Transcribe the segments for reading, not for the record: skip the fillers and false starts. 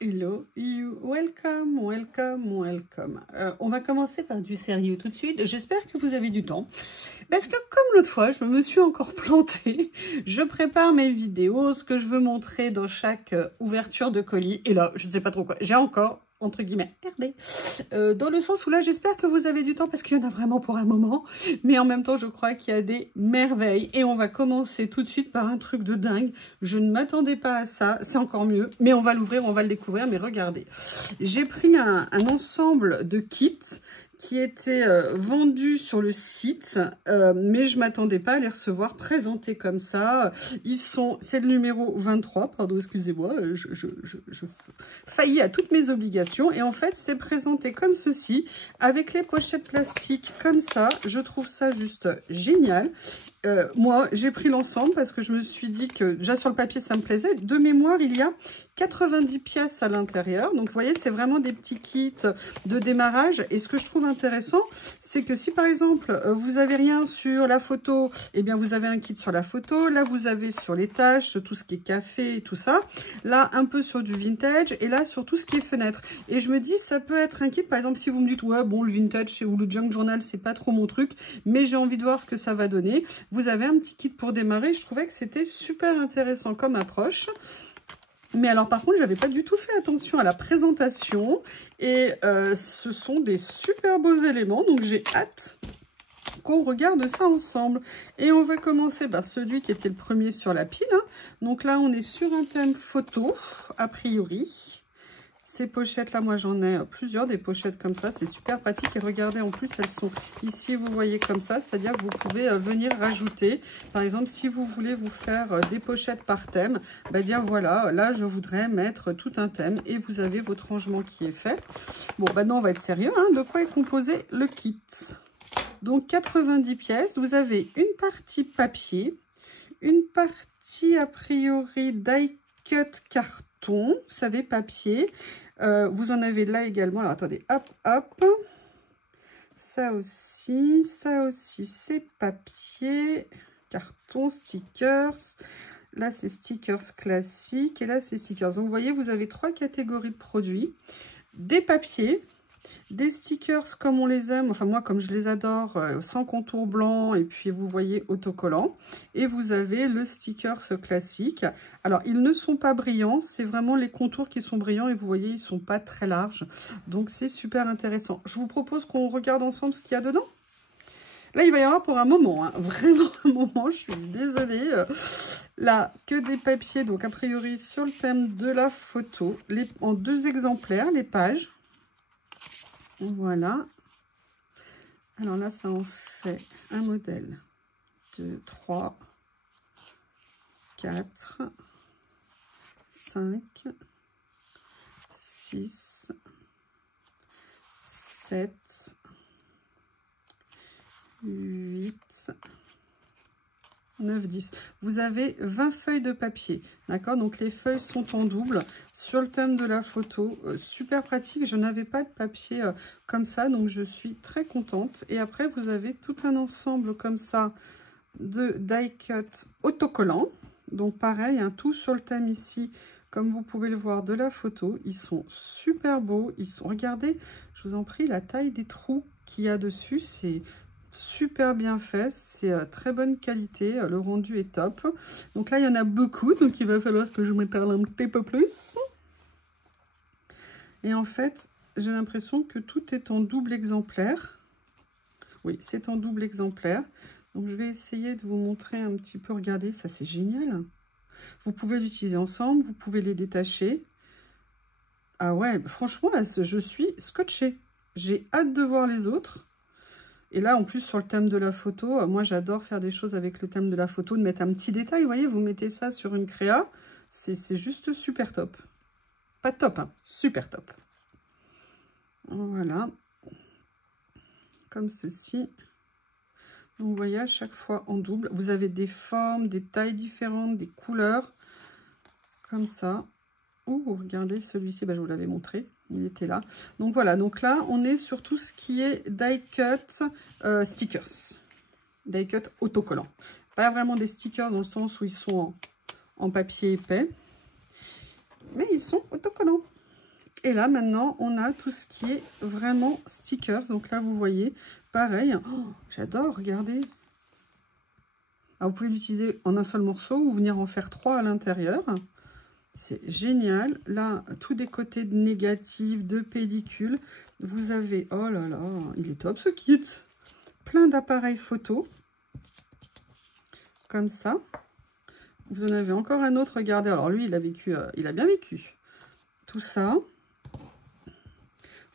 Hello you, welcome, welcome, welcome. On va commencer par du sérieux tout de suite. J'espère que vous avez du temps. Parce que comme l'autre fois, je me suis encore plantée. Je prépare mes vidéos, ce que je veux montrer dans chaque ouverture de colis. Et là, je ne sais pas trop quoi. J'ai encore, entre guillemets, merdé. Dans le sens où là, j'espère que vous avez du temps parce qu'il y en a vraiment pour un moment. Mais en même temps, je crois qu'il y a des merveilles. Et on va commencer tout de suite par un truc de dingue. Je ne m'attendais pas à ça. C'est encore mieux. Mais on va l'ouvrir, on va le découvrir. Mais regardez, j'ai pris un ensemble de kits qui était vendu sur le site, mais je m'attendais pas à les recevoir présentés comme ça. C'est le numéro 23, pardon, excusez-moi, je faillis à toutes mes obligations. Et en fait, c'est présenté comme ceci, avec les pochettes plastiques comme ça. Je trouve ça juste génial. Moi, j'ai pris l'ensemble parce que je me suis dit que déjà sur le papier, ça me plaisait. De mémoire, il y a 90 pièces à l'intérieur. Donc, vous voyez, c'est vraiment des petits kits de démarrage. Et ce que je trouve intéressant, c'est que si, par exemple, vous avez rien sur la photo, eh bien, vous avez un kit sur la photo. Là, vous avez sur les tâches, tout ce qui est café et tout ça. Là, un peu sur du vintage. Et là, sur tout ce qui est fenêtre. Et je me dis, ça peut être un kit, par exemple, si vous me dites, ouais, bon, le vintage ou le junk journal, c'est pas trop mon truc, mais j'ai envie de voir ce que ça va donner. Vous avez un petit kit pour démarrer. Je trouvais que c'était super intéressant comme approche. Mais alors, par contre, j'avais pas du tout fait attention à la présentation. Et ce sont des super beaux éléments. Donc, j'ai hâte qu'on regarde ça ensemble. Et on va commencer par celui qui était le premier sur la pile. Donc là, on est sur un thème photo, a priori. Ces pochettes-là, moi, j'en ai plusieurs, des pochettes comme ça. C'est super pratique. Et regardez, en plus, elles sont ici, vous voyez, comme ça. C'est-à-dire que vous pouvez venir rajouter. Par exemple, si vous voulez vous faire des pochettes par thème, bah, dire, voilà, là, je voudrais mettre tout un thème. Et vous avez votre rangement qui est fait. Bon, maintenant, on va être sérieux. De quoi est composé le kit? Donc, 90 pièces. Vous avez une partie papier, une partie, a priori, die-cut carton. Vous savez, papier. Vous en avez là également. Alors, attendez, hop, hop. Ça aussi, c'est papier, carton, stickers. Là, c'est stickers classiques. Et là, c'est stickers. Donc, vous voyez, vous avez 3 catégories de produits. Des papiers. Des stickers comme on les aime, enfin moi comme je les adore, sans contour blanc et puis vous voyez autocollant. Et vous avez le stickers classique. Alors ils ne sont pas brillants, c'est vraiment les contours qui sont brillants et vous voyez ils ne sont pas très larges. Donc c'est super intéressant. Je vous propose qu'on regarde ensemble ce qu'il y a dedans. Là il va y avoir pour un moment, vraiment un moment, je suis désolée. Là que des papiers, donc a priori sur le thème de la photo, en 2 exemplaires, les pages. Voilà. Alors là, ça en fait un modèle, 2, 3, 4, 5, 6, 7, 8, 9, 10. Vous avez 20 feuilles de papier. D'accord? Donc, les feuilles sont en double sur le thème de la photo. Super pratique. Je n'avais pas de papier comme ça. Donc, je suis très contente. Et après, vous avez tout un ensemble comme ça de die-cut autocollants. Donc, pareil, tout sur le thème ici. Comme vous pouvez le voir de la photo. Ils sont super beaux. Regardez, je vous en prie, la taille des trous qu'il y a dessus. C'est super bien fait, c'est très bonne qualité, le rendu est top. Donc là il y en a beaucoup, donc il va falloir que je m'étale un petit peu plus. Et en fait j'ai l'impression que tout est en double exemplaire. Oui, c'est en double exemplaire. Donc je vais essayer de vous montrer un petit peu. Regardez, ça c'est génial. Vous pouvez l'utiliser ensemble, vous pouvez les détacher. Ah ouais, franchement là je suis scotchée. J'ai hâte de voir les autres. Et là, en plus, sur le thème de la photo, moi, j'adore faire des choses avec le thème de la photo, de mettre un petit détail. Vous voyez, vous mettez ça sur une créa. C'est juste super top. Pas top, super top. Voilà. Comme ceci. Donc, vous voyez, à chaque fois en double. Vous avez des formes, des tailles différentes, des couleurs. Comme ça. Oh, regardez celui-ci, je vous l'avais montré. Il était là. Donc voilà, donc là, on est sur tout ce qui est die-cut stickers. Die-cut autocollant. Pas vraiment des stickers dans le sens où ils sont en papier épais. Mais ils sont autocollants. Et là, maintenant, on a tout ce qui est vraiment stickers. Donc là, vous voyez, pareil. Oh, j'adore, regardez. Alors, vous pouvez l'utiliser en un seul morceau ou venir en faire 3 à l'intérieur. C'est génial. Là, tout des côtés de négatifs, de pellicules. Vous avez... Oh là là, il est top ce kit. Plein d'appareils photo. Comme ça. Vous en avez encore un autre, regardez. Alors lui, il a vécu, il a bien vécu. Tout ça.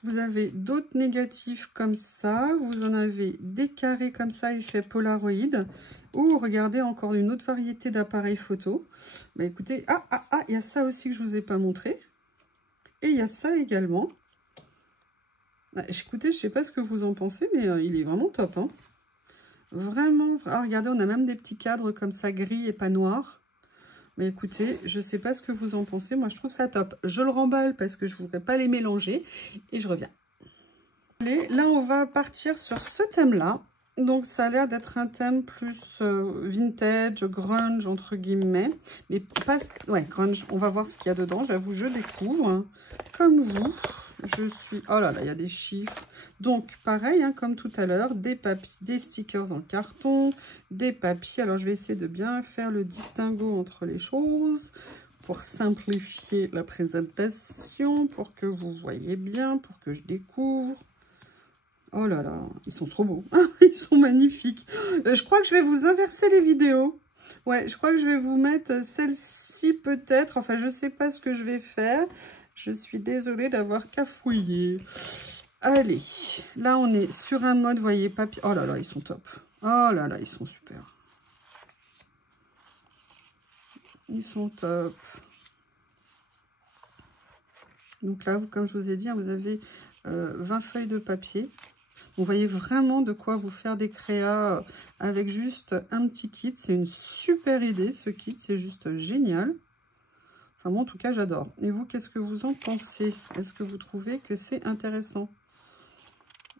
Vous avez d'autres négatifs comme ça. Vous en avez des carrés comme ça, effet Polaroid. Ou regardez encore une autre variété d'appareils photo. Bah écoutez, il y a ça aussi que je ne vous ai pas montré. Et il y a ça également. Bah, écoutez, je ne sais pas ce que vous en pensez, mais il est vraiment top. Hein. Vraiment. Ah, regardez, on a même des petits cadres comme ça, gris et pas noirs. Mais écoutez, je ne sais pas ce que vous en pensez. Moi, je trouve ça top. Je le remballe parce que je ne voudrais pas les mélanger. Et je reviens. Allez, là, on va partir sur ce thème-là. Donc, ça a l'air d'être un thème plus vintage, grunge, entre guillemets. Mais pas... Ouais, grunge. On va voir ce qu'il y a dedans. J'avoue, je découvre. Hein. Comme vous. Je suis... Oh là là, il y a des chiffres. Donc, pareil, hein, comme tout à l'heure, des papiers, des stickers en carton, des papiers. Alors, je vais essayer de bien faire le distinguo entre les choses pour simplifier la présentation, pour que vous voyez bien, pour que je découvre. Oh là là, ils sont trop beaux. Ils sont magnifiques. Je crois que je vais vous inverser les vidéos. Ouais, je crois que je vais vous mettre celle-ci peut-être. Enfin, je ne sais pas ce que je vais faire. Je suis désolée d'avoir cafouillé. Allez, là on est sur un mode, vous voyez, papier. Oh là là, ils sont top. Oh là là, ils sont super. Ils sont top. Donc là, comme je vous ai dit, vous avez 20 feuilles de papier. Vous voyez vraiment de quoi vous faire des créas avec juste un petit kit. C'est une super idée, ce kit. C'est juste génial. Enfin, moi, en tout cas, j'adore. Et vous, qu'est-ce que vous en pensez? Est-ce que vous trouvez que c'est intéressant?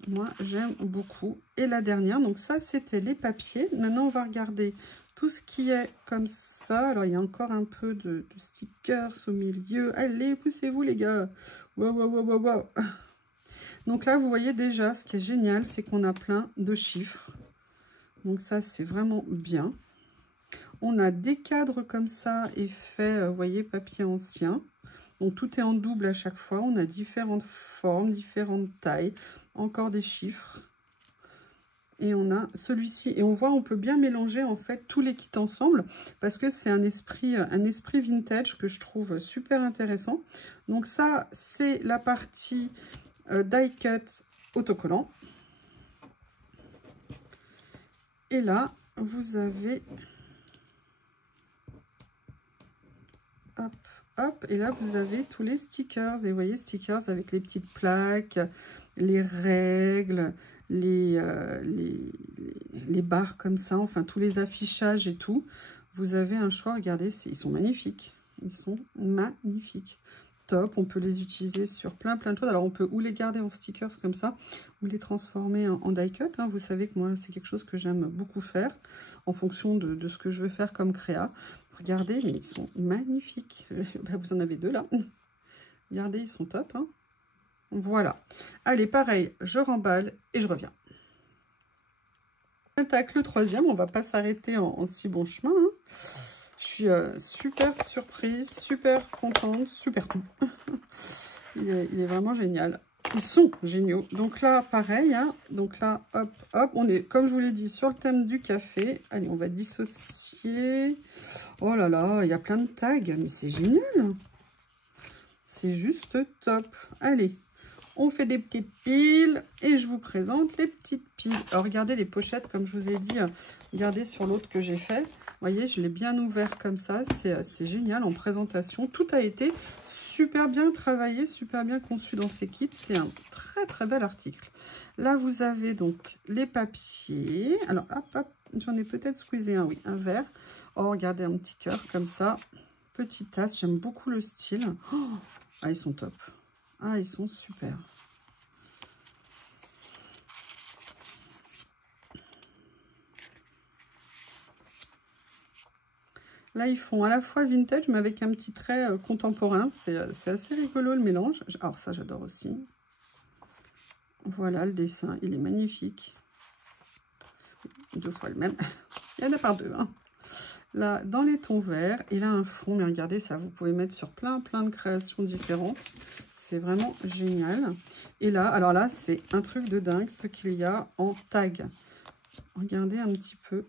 Moi, j'aime beaucoup. Et la dernière, donc ça, c'était les papiers. Maintenant, on va regarder tout ce qui est comme ça. Alors, il y a encore un peu de stickers au milieu. Allez, poussez-vous, les gars. Waouh, waouh, waouh, waouh. Donc là, vous voyez déjà, ce qui est génial, c'est qu'on a plein de chiffres. Donc ça, c'est vraiment bien. On a des cadres comme ça, effet, vous voyez, papier ancien. Donc tout est en double à chaque fois. On a différentes formes, différentes tailles. Encore des chiffres. Et on a celui-ci. Et on voit, on peut bien mélanger en fait tous les kits ensemble. Parce que c'est un esprit vintage que je trouve super intéressant. Donc ça, c'est la partie die cut autocollant. Et là, vous avez... Hop, hop. Et là, vous avez tous les stickers. Et vous voyez, stickers avec les petites plaques, les règles, les barres comme ça. Enfin, tous les affichages et tout. Vous avez un choix. Regardez, ils sont magnifiques. Ils sont magnifiques. Top. On peut les utiliser sur plein de choses. Alors, on peut ou les garder en stickers comme ça, ou les transformer en die cut. Hein. Vous savez que moi, c'est quelque chose que j'aime beaucoup faire en fonction de ce que je veux faire comme créa. Regardez, mais ils sont magnifiques. Bah, vous en avez deux là. Regardez, ils sont top. Hein. Voilà. Allez, pareil, je remballe et je reviens. On attaque le troisième. On va pas s'arrêter en si bon chemin. Hein. Je suis super surprise, super contente, super tout. il est vraiment génial. Ils sont géniaux. Donc là, pareil. Hein. Donc là, hop, hop. On est, comme je vous l'ai dit, sur le thème du café. Allez, on va dissocier. Oh là là, il y a plein de tags. Mais c'est génial. C'est juste top. Allez, on fait des petites piles. Et je vous présente les petites piles. Alors, regardez les pochettes, comme je vous ai dit. Regardez sur l'autre que j'ai fait. Vous voyez, je l'ai bien ouvert comme ça. C'est génial en présentation. Tout a été super bien travaillé, super bien conçu dans ces kits. C'est un très bel article. Là, vous avez donc les papiers. Alors, hop, hop, j'en ai peut-être squeezé un, oui, un vert. Oh, regardez, un petit cœur comme ça. Petite tasse, j'aime beaucoup le style. Oh, ah, ils sont top. Ah, ils sont super. Là, ils font à la fois vintage, mais avec un petit trait contemporain. C'est assez rigolo, le mélange. Alors ça, j'adore aussi. Voilà, le dessin, il est magnifique. 2 fois le même. Il y en a par 2, hein. Là, dans les tons verts, il a un fond. Mais regardez ça, vous pouvez mettre sur plein de créations différentes. C'est vraiment génial. Et là, alors là, c'est un truc de dingue, ce qu'il y a en tag. Regardez un petit peu.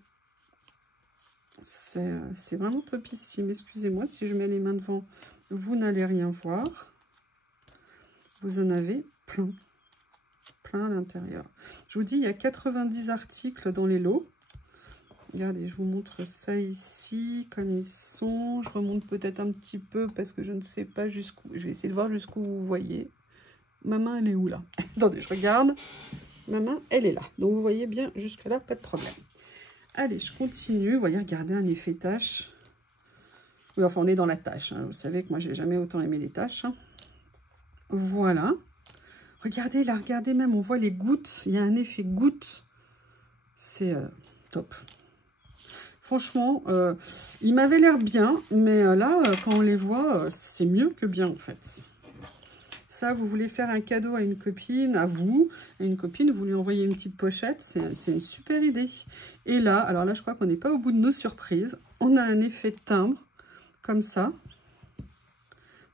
C'est vraiment topissime. Excusez-moi, si je mets les mains devant, vous n'allez rien voir. Vous en avez plein à l'intérieur. Je vous dis, il y a 90 articles dans les lots. Regardez, je vous montre ça ici, comme ils sont. Je remonte peut-être un petit peu parce que je ne sais pas jusqu'où. Je vais essayer de voir jusqu'où vous voyez. Ma main, elle est où là? Attendez, je regarde. Ma main, elle est là. Donc, vous voyez bien jusque là, pas de problème. Allez, je continue. Vous voyez, regardez un effet tache. Oui, enfin, on est dans la tache. Hein. Vous savez que moi, j'ai jamais autant aimé les taches. Hein. Voilà. Regardez, là, regardez même, on voit les gouttes. Il y a un effet goutte. C'est top. Franchement, il m'avait l'air bien, mais là, quand on les voit, c'est mieux que bien, en fait. Ça, vous voulez faire un cadeau à une copine, à vous, à une copine, vous lui envoyez une petite pochette, c'est une super idée. Et là, alors là, je crois qu'on n'est pas au bout de nos surprises. On a un effet de timbre, comme ça.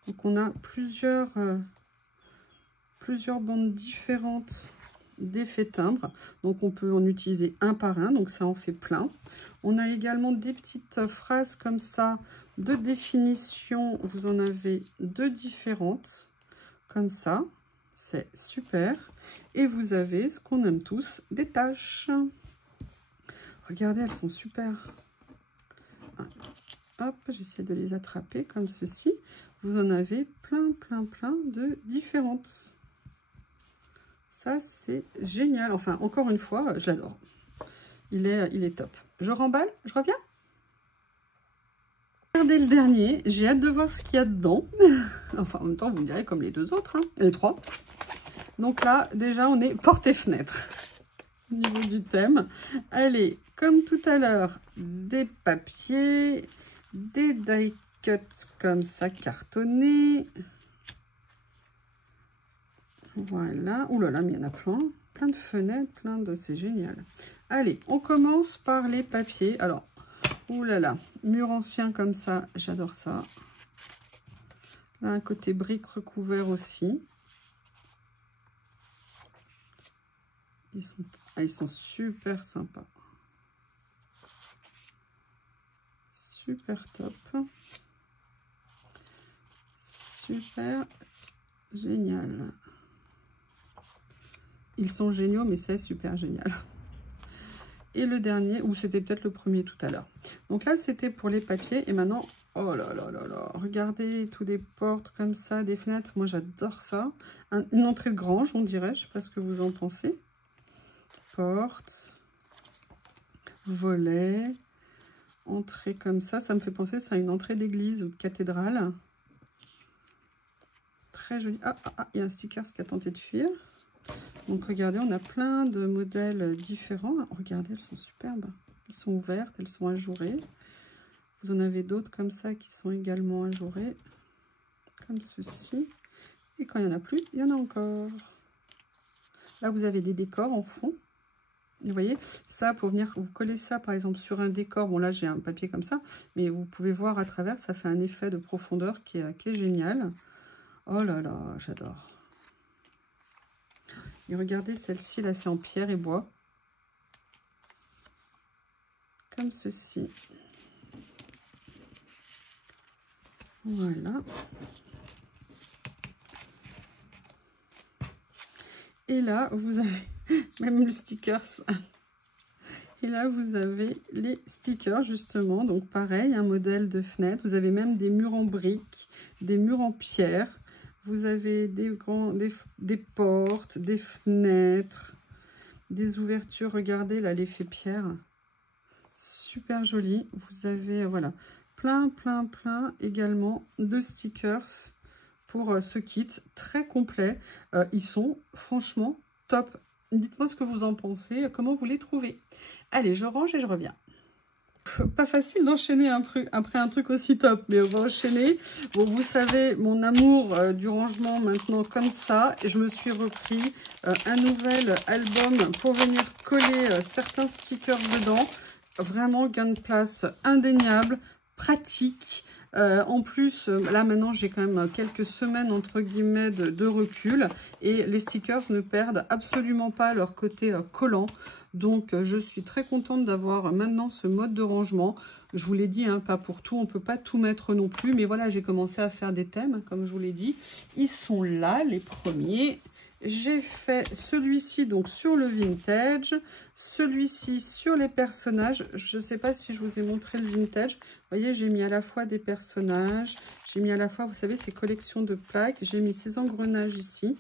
Donc, on a plusieurs bandes différentes d'effets timbres. Donc, on peut en utiliser un par un. Donc, ça en fait plein. On a également des petites phrases comme ça de définition. Vous en avez 2 différentes. Comme ça. C'est super. Et vous avez ce qu'on aime tous, des taches. Regardez, elles sont super. Hop, j'essaie de les attraper comme ceci. Vous en avez plein de différentes. Ça, c'est génial. Enfin, encore une fois, j'adore. Il est top. Je remballe, je reviens. Regardez le dernier. J'ai hâte de voir ce qu'il y a dedans. Enfin, en même temps, vous me direz comme les 2 autres, hein, les 3. Donc là, déjà, on est porte et fenêtre. Au niveau du thème. Allez, comme tout à l'heure, des papiers, des die cut comme ça, cartonnés. Voilà. Ouh là là, mais il y en a plein. Plein de fenêtres, c'est génial. Allez, on commence par les papiers. Alors, ouh là là, mur ancien comme ça, j'adore ça. Là, un côté brique recouvert aussi. Ils sont super sympas. Super top. Super génial. Ils sont géniaux, mais c'est super génial. Et le dernier, ou c'était peut-être le premier tout à l'heure. Donc là, c'était pour les papiers. Et maintenant, oh là là là là, regardez, tous des portes comme ça, des fenêtres. Moi, j'adore ça. Une entrée de grange, on dirait. Je ne sais pas ce que vous en pensez. Porte, volet, entrée comme ça. Ça me fait penser à une entrée d'église ou de cathédrale. Très joli. Ah, il y a un sticker qui a tenté de fuir. Donc, regardez, on a plein de modèles différents. Regardez, elles sont superbes. Elles sont ouvertes, elles sont ajourées. Vous en avez d'autres comme ça qui sont également ajourées. Comme ceci. Et quand il n'y en a plus, il y en a encore. Là, vous avez des décors en fond. Vous voyez, ça, pour venir vous coller ça, par exemple, sur un décor. Bon, là, j'ai un papier comme ça. Mais vous pouvez voir à travers, ça fait un effet de profondeur qui est génial. Oh là là, j'adore. Et regardez celle-ci, là, c'est en pierre et bois. Comme ceci. Voilà. Et là, vous avez même le stickers. Et là, vous avez les stickers, justement. Donc, pareil, un modèle de fenêtre. Vous avez même des murs en briques, des murs en pierre. Vous avez des portes, des fenêtres, des ouvertures. Regardez, là, l'effet pierre. Super joli. Vous avez, voilà, plein également de stickers pour ce kit. Très complet. Ils sont franchement top. Dites-moi ce que vous en pensez. Comment vous les trouvez? Allez, je range et je reviens. pas facile d'enchaîner un truc après un truc aussi top, mais on va enchaîner. Bon, vous savez, mon amour du rangement maintenant comme ça. Et je me suis repris un nouvel album pour venir coller certains stickers dedans. Vraiment gain de place indéniable, pratique. En plus, là maintenant j'ai quand même quelques semaines entre guillemets de recul et les stickers ne perdent absolument pas leur côté collant. Donc je suis très contente d'avoir maintenant ce mode de rangement. Je vous l'ai dit, hein, pas pour tout, on ne peut pas tout mettre non plus. Mais voilà, j'ai commencé à faire des thèmes, comme je vous l'ai dit. Ils sont là, les premiers. J'ai fait celui-ci donc sur le vintage, celui-ci sur les personnages. Je ne sais pas si je vous ai montré le vintage. Vous voyez, j'ai mis à la fois des personnages, j'ai mis à la fois, vous savez, ces collections de plaques. J'ai mis ces engrenages ici.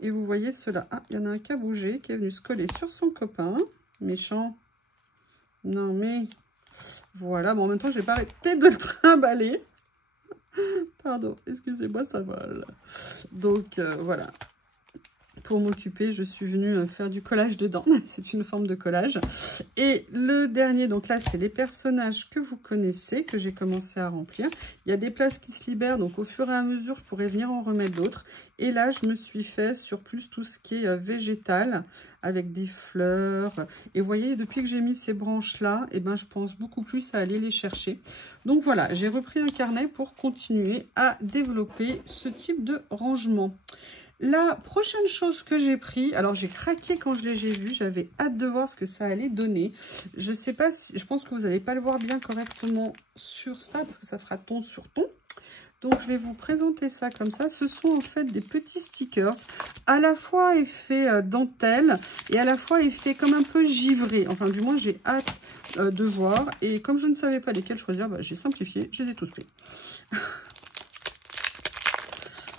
Et vous voyez cela. Ah, il y en a un qui a bougé, qui est venu se coller sur son copain. Méchant. Non mais, voilà. Bon, en même temps, j'ai pas arrêté de le trimballer. Pardon, excusez-moi, ça vole. Donc, voilà. Pour m'occuper, je suis venue faire du collage dedans. C'est une forme de collage. Et le dernier, donc là, c'est les personnages que vous connaissez, que j'ai commencé à remplir. Il y a des places qui se libèrent, donc au fur et à mesure, je pourrais venir en remettre d'autres. Et là, je me suis fait sur plus tout ce qui est végétal, avec des fleurs. Et vous voyez, depuis que j'ai mis ces branches-là, eh ben, je pense beaucoup plus à aller les chercher. Donc voilà, j'ai repris un carnet pour continuer à développer ce type de rangement. La prochaine chose que j'ai pris, alors j'ai craqué quand j'ai vu, j'avais hâte de voir ce que ça allait donner. Je sais pas si, je pense que vous n'allez pas le voir bien correctement sur ça, parce que ça fera ton sur ton. Donc je vais vous présenter ça comme ça. Ce sont en fait des petits stickers, à la fois effet dentelle et à la fois effet comme un peu givré. Enfin du moins j'ai hâte de voir. Et comme je ne savais pas lesquels choisir, bah, j'ai simplifié, je les ai tous pris.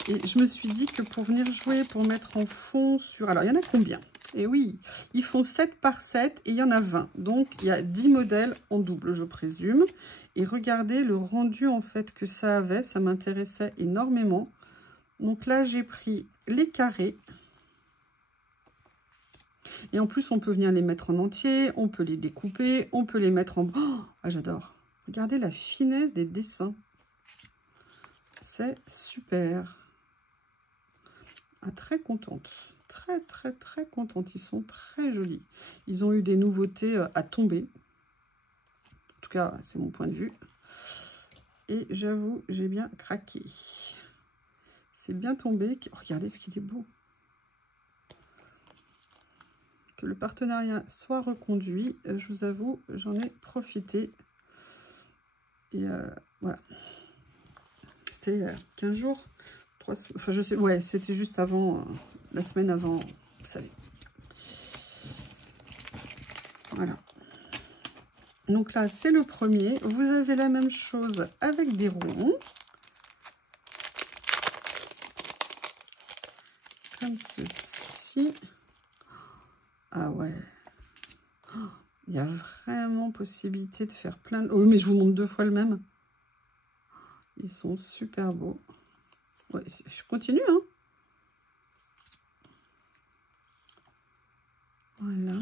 Et je me suis dit que pour venir jouer, pour mettre en fond sur... Alors, il y en a combien? Et oui, ils font 7 par 7 et il y en a 20. Donc, il y a 10 modèles en double, je présume. Et regardez le rendu, en fait, que ça avait. Ça m'intéressait énormément. Donc là, j'ai pris les carrés. Et en plus, on peut venir les mettre en entier. On peut les découper. On peut les mettre en... Oh, ah, j'adore. Regardez la finesse des dessins. C'est super. Ah, très contente, très contente. Ils sont très jolis. Ils ont eu des nouveautés à tomber. En tout cas, c'est mon point de vue. Et j'avoue, j'ai bien craqué. C'est bien tombé. Oh, regardez ce qu'il est beau. Que le partenariat soit reconduit, je vous avoue, j'en ai profité. Et voilà. C'était 15 jours. 3, enfin, je sais, ouais, c'était juste avant, la semaine avant, vous savez. Voilà. Donc là, c'est le premier. Vous avez la même chose avec des ronds. Comme ceci. Ah ouais. Il y a vraiment possibilité de faire plein de... Oh, mais je vous montre 2 fois le même. Ils sont super beaux. Ouais, je continue, hein. Voilà.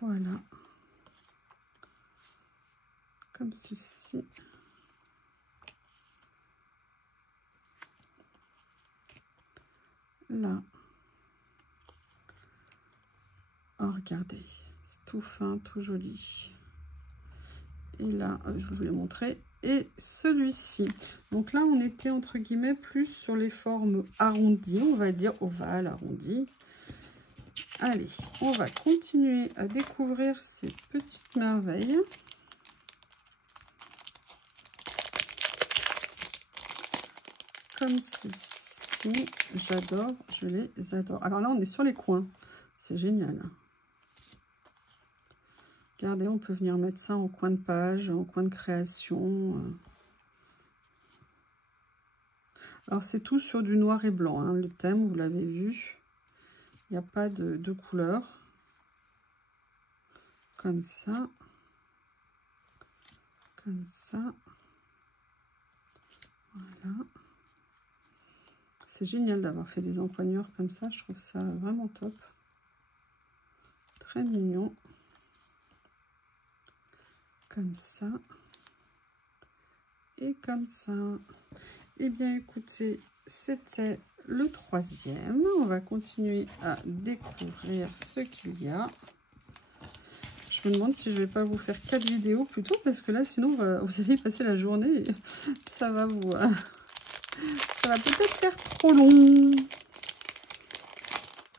Voilà. Comme ceci. Là. Oh, regardez. C'est tout fin, tout joli. Et là, je vous l'ai montré. Et celui-ci. Donc là, on était entre guillemets plus sur les formes arrondies, on va dire ovales, arrondies. Allez, on va continuer à découvrir ces petites merveilles. Comme ceci. J'adore, je les adore. Alors là, on est sur les coins. C'est génial. Regardez, on peut venir mettre ça en coin de page, en coin de création. Alors, c'est tout sur du noir et blanc, hein, le thème, vous l'avez vu. Il n'y a pas de couleur. Comme ça. Comme ça. Voilà. C'est génial d'avoir fait des encoignures comme ça. Je trouve ça vraiment top. très mignon. Comme ça. Et comme ça. Eh bien, écoutez, c'était le troisième. On va continuer à découvrir ce qu'il y a. Je me demande si je vais pas vous faire 4 vidéos plutôt, parce que là, sinon, vous allez passer la journée et ça va vous... ça va peut-être faire trop long.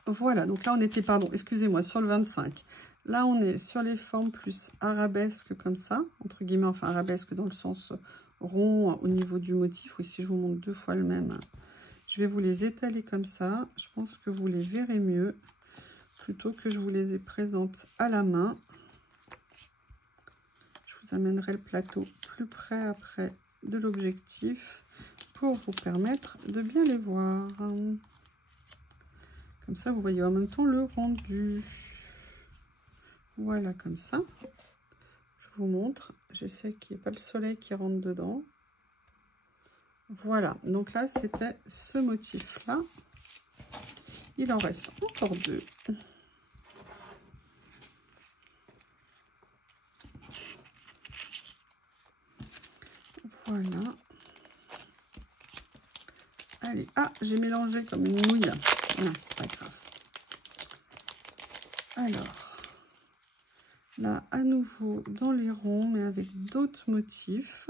Voilà, donc là, on était, pardon, excusez-moi, sur le 25. Là, on est sur les formes plus arabesques comme ça, entre guillemets, enfin arabesque dans le sens rond au niveau du motif. Ou si je vous montre 2 fois le même, je vais vous les étaler comme ça. Je pense que vous les verrez mieux, plutôt que je vous les présente à la main. Je vous amènerai le plateau plus près après de l'objectif pour vous permettre de bien les voir. Comme ça, vous voyez en même temps le rendu. Voilà, comme ça. Je vous montre. J'essaie qu'il n'y ait pas le soleil qui rentre dedans. Voilà. Donc là, c'était ce motif-là. Il en reste encore 2. Voilà. Allez. Ah, j'ai mélangé comme une mouille. Ah, c'est pas grave. Alors, là, à nouveau, dans les ronds, mais avec d'autres motifs.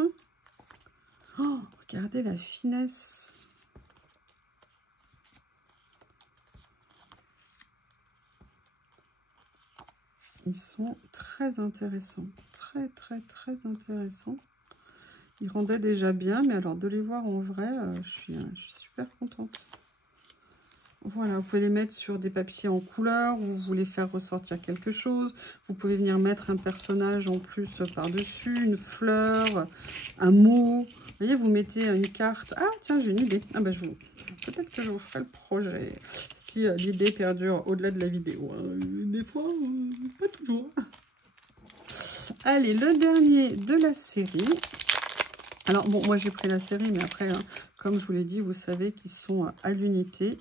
Oh, regardez la finesse. Ils sont très intéressants. Très, très, très intéressants. Ils rendaient déjà bien, mais alors de les voir en vrai, je suis super contente. Voilà, vous pouvez les mettre sur des papiers en couleur, vous voulez faire ressortir quelque chose. Vous pouvez venir mettre un personnage en plus par-dessus, une fleur, un mot. Vous voyez, vous mettez une carte. Ah, tiens, j'ai une idée. Ah, bah, peut-être que je vous ferai le projet, si l'idée perdure au-delà de la vidéo. Des fois, pas toujours. Allez, le dernier de la série. Alors, bon, moi, j'ai pris la série, mais après, hein, comme je vous l'ai dit, vous savez qu'ils sont à l'unité.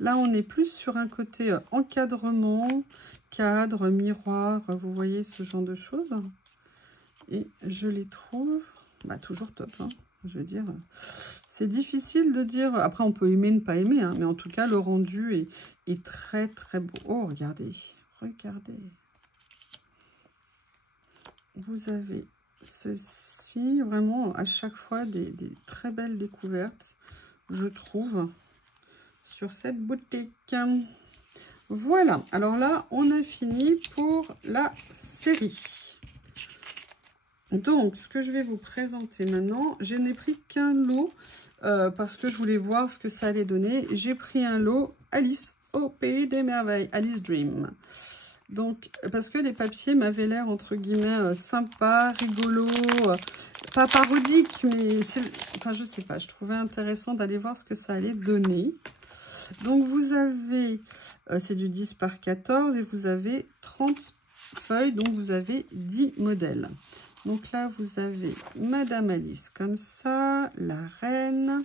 Là, on est plus sur un côté encadrement, cadre, miroir, vous voyez ce genre de choses. Et je les trouve toujours top, hein, je veux dire. C'est difficile de dire, après on peut aimer, ne pas aimer, hein, mais en tout cas, le rendu est très très beau. Oh, regardez, regardez. Vous avez ceci, vraiment à chaque fois des très belles découvertes, je trouve, sur cette boutique. Voilà, alors là, on a fini pour la série. Donc, ce que je vais vous présenter maintenant, je n'ai pris qu'un lot parce que je voulais voir ce que ça allait donner. J'ai pris un lot Alice au Pays des Merveilles, Alice Dream. Donc, parce que les papiers m'avaient l'air, entre guillemets, sympa, rigolo, pas parodique, mais enfin, je sais pas, je trouvais intéressant d'aller voir ce que ça allait donner. Donc, vous avez, c'est du 10 par 14 et vous avez 30 feuilles, donc vous avez 10 modèles. Donc là, vous avez Madame Alice comme ça, la reine.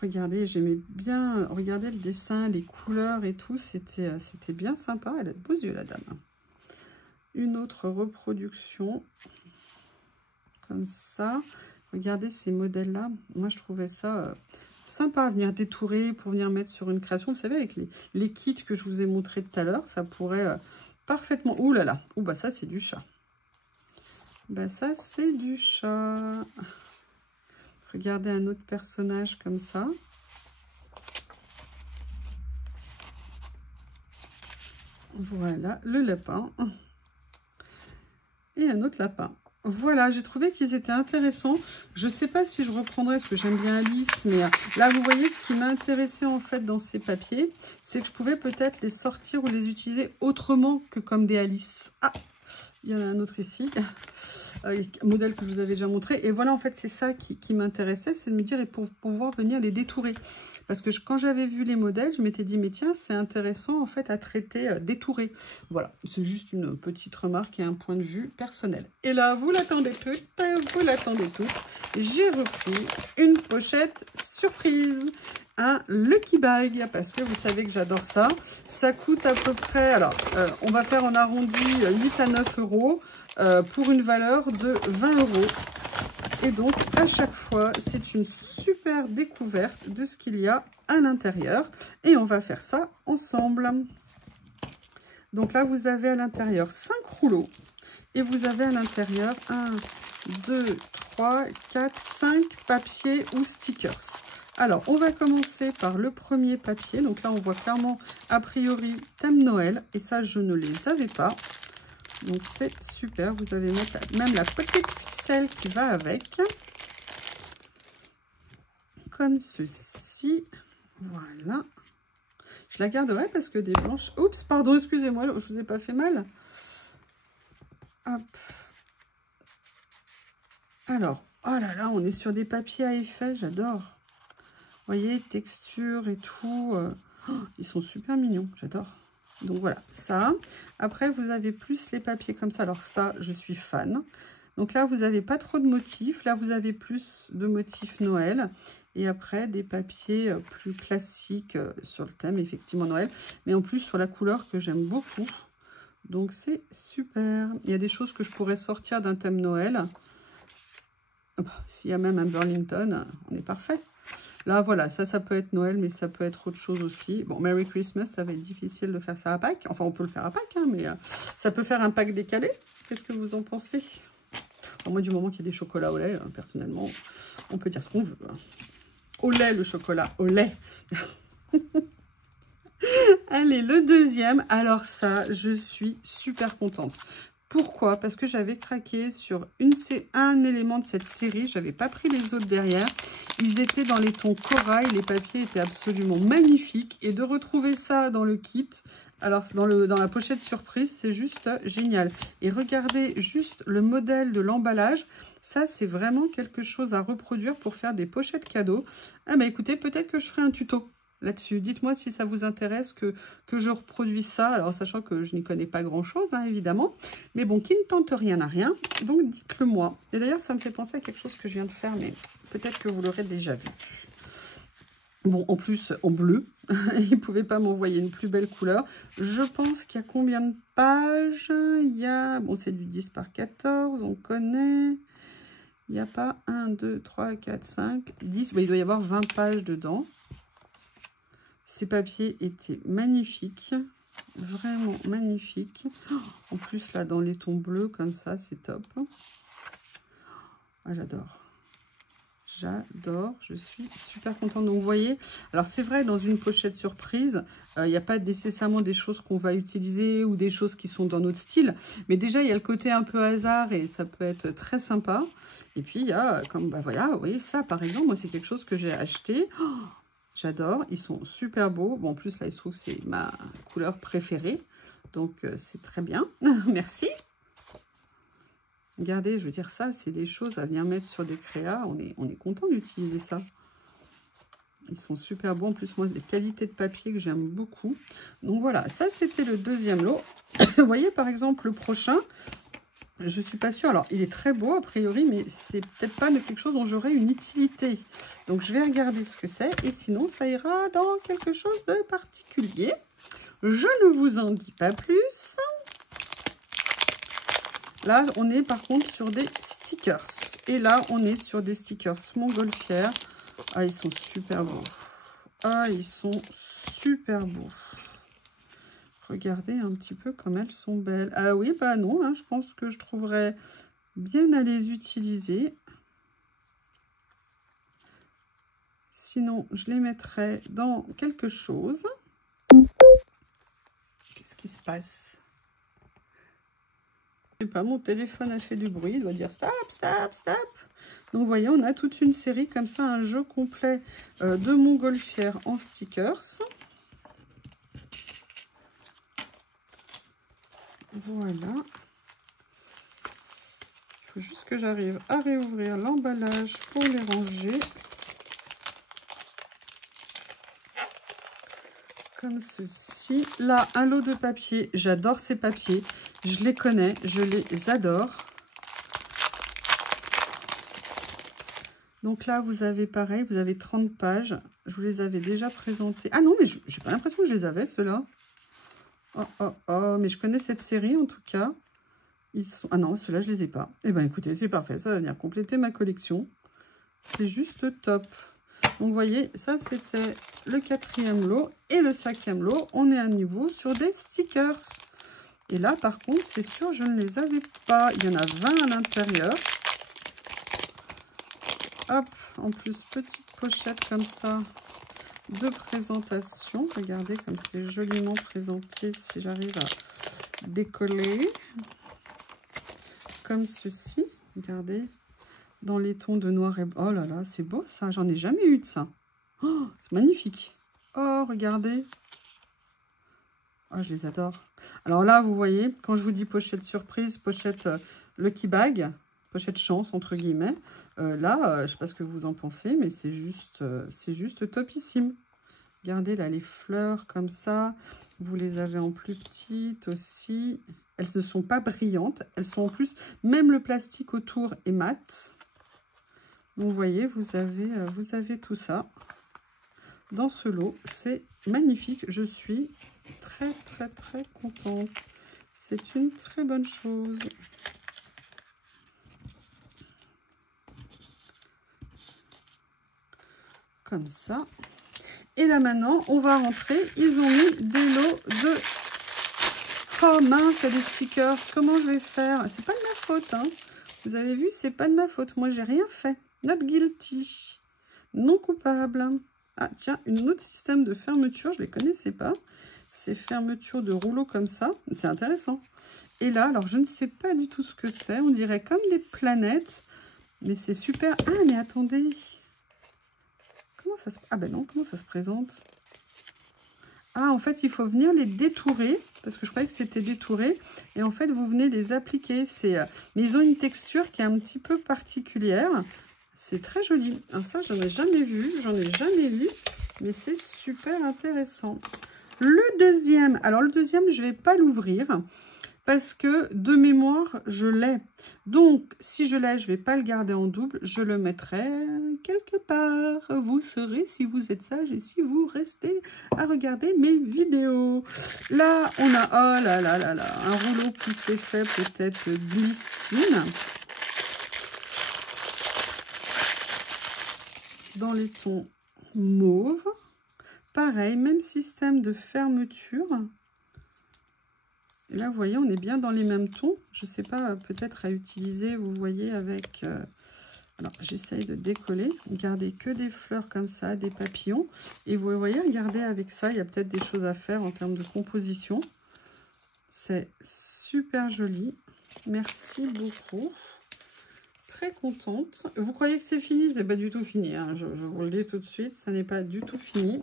Regardez, j'aimais bien, regardez le dessin, les couleurs et tout, c'était bien sympa. Elle a de beaux yeux, la dame. Une autre reproduction, comme ça. Regardez ces modèles-là. Moi, je trouvais ça sympa à venir détourer, pour venir mettre sur une création. Vous savez, avec les kits que je vous ai montrés tout à l'heure, ça pourrait parfaitement... Ouh là là, ouh, bah ça, c'est du chat. Bah ça, c'est du chat. Regardez un autre personnage comme ça. Voilà, le lapin. Et un autre lapin. Voilà, j'ai trouvé qu'ils étaient intéressants. Je ne sais pas si je reprendrai, parce que j'aime bien Alice, mais là, vous voyez, ce qui m'a intéressé, en fait, dans ces papiers, c'est que je pouvais peut-être les sortir ou les utiliser autrement que comme des Alice. Ah, il y en a un autre ici, un modèle que je vous avais déjà montré. Et voilà, en fait, c'est ça qui m'intéressait, c'est de me dire, et pour pouvoir venir les détourer. Parce que quand j'avais vu les modèles, je m'étais dit, mais tiens, c'est intéressant, en fait, à traiter détouré. Voilà, c'est juste une petite remarque et un point de vue personnel. Et là, vous l'attendez toutes, j'ai repris une pochette surprise. un Lucky Bag, parce que vous savez que j'adore ça. Ça coûte à peu près, alors on va faire en arrondi 8 à 9 euros pour une valeur de 20 euros. Et donc à chaque fois, c'est une super découverte de ce qu'il y a à l'intérieur. Et on va faire ça ensemble. Donc là, vous avez à l'intérieur 5 rouleaux. Et vous avez à l'intérieur 1, 2, 3, 4, 5 papiers ou stickers. Alors, on va commencer par le premier papier. Donc là, on voit clairement, a priori, thème Noël. Et ça, je ne les avais pas. Donc, c'est super. Vous avez même la petite ficelle qui va avec. Comme ceci. Voilà. Je la garderai parce que des blanches... Oups, pardon, excusez-moi, je ne vous ai pas fait mal. Hop. Alors, oh là là, on est sur des papiers à effet, j'adore. Vous voyez, texture et tout. Oh, ils sont super mignons, j'adore. Donc voilà, ça. Après, vous avez plus les papiers comme ça. Alors ça, je suis fan. Donc là, vous n'avez pas trop de motifs. Là, vous avez plus de motifs Noël. Et après, des papiers plus classiques sur le thème, effectivement, Noël. Mais en plus, sur la couleur que j'aime beaucoup. Donc, c'est super. Il y a des choses que je pourrais sortir d'un thème Noël. S'il y a même un Burlington, on est parfait. Là, voilà, ça peut être Noël, mais ça peut être autre chose aussi. Bon, Merry Christmas, ça va être difficile de faire ça à Pâques. Enfin, on peut le faire à Pâques, hein, mais ça peut faire un Pâques décalé. Qu'est-ce que vous en pensez? Alors, moi, du moment qu'il y a des chocolats au lait, personnellement, on peut dire ce qu'on veut. Au lait, le chocolat, au lait. Allez, le deuxième. Alors ça, je suis super contente. Pourquoi? Parce que j'avais craqué sur un élément de cette série. Je n'avais pas pris les autres derrière. Ils étaient dans les tons corail. Les papiers étaient absolument magnifiques. Et de retrouver ça dans le kit, alors dans la pochette surprise, c'est juste génial. Et regardez juste le modèle de l'emballage. Ça, c'est vraiment quelque chose à reproduire pour faire des pochettes cadeaux. Ah bah écoutez, peut-être que je ferai un tuto là-dessus. Dites-moi si ça vous intéresse que je reproduise ça. Alors, sachant que je n'y connais pas grand-chose, hein, évidemment. Mais bon, qui ne tente rien n'a rien. Donc, dites-le moi. Et d'ailleurs, ça me fait penser à quelque chose que je viens de faire, mais peut-être que vous l'aurez déjà vu. Bon, en plus, en bleu. Ils ne pouvaient pas m'envoyer une plus belle couleur. Je pense qu'il y a combien de pages? Il y a... Bon, c'est du 10 par 14, on connaît. Il n'y a pas 1, 2, 3, 4, 5, 10. Ben, il doit y avoir 20 pages dedans. Ces papiers étaient magnifiques. Vraiment magnifiques. En plus, là, dans les tons bleus, comme ça, c'est top. Ah, j'adore. J'adore. Je suis super contente. Donc, vous voyez, alors c'est vrai, dans une pochette surprise, il n'y a pas nécessairement des choses qu'on va utiliser ou des choses qui sont dans notre style. Mais déjà, il y a le côté un peu hasard et ça peut être très sympa. Et puis, il y a, comme, bah voilà, vous voyez, ça, par exemple, moi, c'est quelque chose que j'ai acheté. Oh, j'adore. Ils sont super beaux. Bon, en plus, là, il se trouve que c'est ma couleur préférée. Donc, c'est très bien. Merci. Regardez, je veux dire, ça, c'est des choses à bien mettre sur des créas. On est content d'utiliser ça. Ils sont super beaux. En plus, moi, des qualités de papier que j'aime beaucoup. Donc, voilà. Ça, c'était le deuxième lot. Vous voyez, par exemple, le prochain... Je suis pas sûre. Alors, il est très beau, a priori, mais c'est peut-être pas de quelque chose dont j'aurai une utilité. Donc, je vais regarder ce que c'est. Et sinon, ça ira dans quelque chose de particulier. Je ne vous en dis pas plus. Là, on est par contre sur des stickers. Et là, on est sur des stickers montgolfières. Ah, ils sont super beaux. Ah, ils sont super beaux. Regardez un petit peu comme elles sont belles. Ah oui, bah non, hein, je pense que je trouverais bien à les utiliser. Sinon, je les mettrais dans quelque chose. Qu'est-ce qui se passe? Je sais pas, mon téléphone a fait du bruit. Il doit dire stop, stop, stop. Donc, vous voyez, on a toute une série comme ça, un jeu complet de montgolfières en stickers. Voilà. Il faut juste que j'arrive à réouvrir l'emballage pour les ranger. Comme ceci. Là, un lot de papier. J'adore ces papiers. Je les connais. Je les adore. Donc là, vous avez pareil, vous avez 30 pages. Je vous les avais déjà présentés. Ah non, mais j'ai pas l'impression que je les avais, ceux-là. Oh, oh, oh, mais je connais cette série, en tout cas. Ils sont... Ah non, ceux-là, je les ai pas. Eh bien, écoutez, c'est parfait. Ça va venir compléter ma collection. C'est juste top. Donc, vous voyez, ça, c'était le 4e lot. Et le 5e lot, on est à nouveau sur des stickers. Et là, par contre, c'est sûr, je ne les avais pas. Il y en a 20 à l'intérieur. Hop, en plus, petite pochette comme ça de présentation. Regardez comme c'est joliment présenté si j'arrive à décoller. Comme ceci. Regardez, dans les tons de noir et... Oh là là, c'est beau ça, j'en ai jamais eu de ça. Oh, c'est magnifique. Oh, regardez. Oh, je les adore. Alors là, vous voyez, quand je vous dis pochette surprise, pochette lucky bag, pochette chance, entre guillemets, là, je ne sais pas ce que vous en pensez, mais c'est juste topissime. Regardez là, les fleurs comme ça. Vous les avez en plus petites aussi. Elles ne sont pas brillantes. Elles sont en plus, même le plastique autour est mat. Donc, vous voyez, vous avez tout ça dans ce lot. C'est magnifique. Je suis très, très, très contente. C'est une très bonne chose. Comme ça. Et là, maintenant, on va rentrer. Ils ont mis des lots de... Oh mince, il y a des stickers. Comment je vais faire? C'est pas de ma faute, hein. Vous avez vu, c'est pas de ma faute. Moi, j'ai rien fait. Not guilty. Non coupable. Ah, tiens, une autre système de fermeture. Je les connaissais pas. Ces fermetures de rouleaux comme ça. C'est intéressant. Et là, alors, je ne sais pas du tout ce que c'est. On dirait comme des planètes. Mais c'est super. Ah, mais attendez. Comment ça se... Ah ben non, comment ça se présente? Ah, en fait, il faut venir les détourer, parce que je croyais que c'était détouré. Et en fait, vous venez les appliquer. Mais ils ont une texture qui est un petit peu particulière. C'est très joli. Alors ça, j'en ai jamais vu. Mais c'est super intéressant. Le deuxième, alors le deuxième, je ne vais pas l'ouvrir. Parce que de mémoire, je l'ai. Donc, si je l'ai, je ne vais pas le garder en double. Je le mettrai quelque part. Vous saurez si vous êtes sage et si vous restez à regarder mes vidéos. Là, on a, oh là là là là, un rouleau qui s'est fait peut-être glycine. Dans les tons mauve. Pareil, même système de fermeture. Et là, vous voyez, on est bien dans les mêmes tons. Je ne sais pas, peut-être à utiliser, vous voyez, avec... Alors, j'essaye de décoller. Regardez, que des fleurs comme ça, des papillons. Et vous voyez, regardez, avec ça, il y a peut-être des choses à faire en termes de composition. C'est super joli. Merci beaucoup. Très contente. Vous croyez que c'est fini? C'est pas du tout fini, hein. Je vous le dis tout de suite, ça n'est pas du tout fini.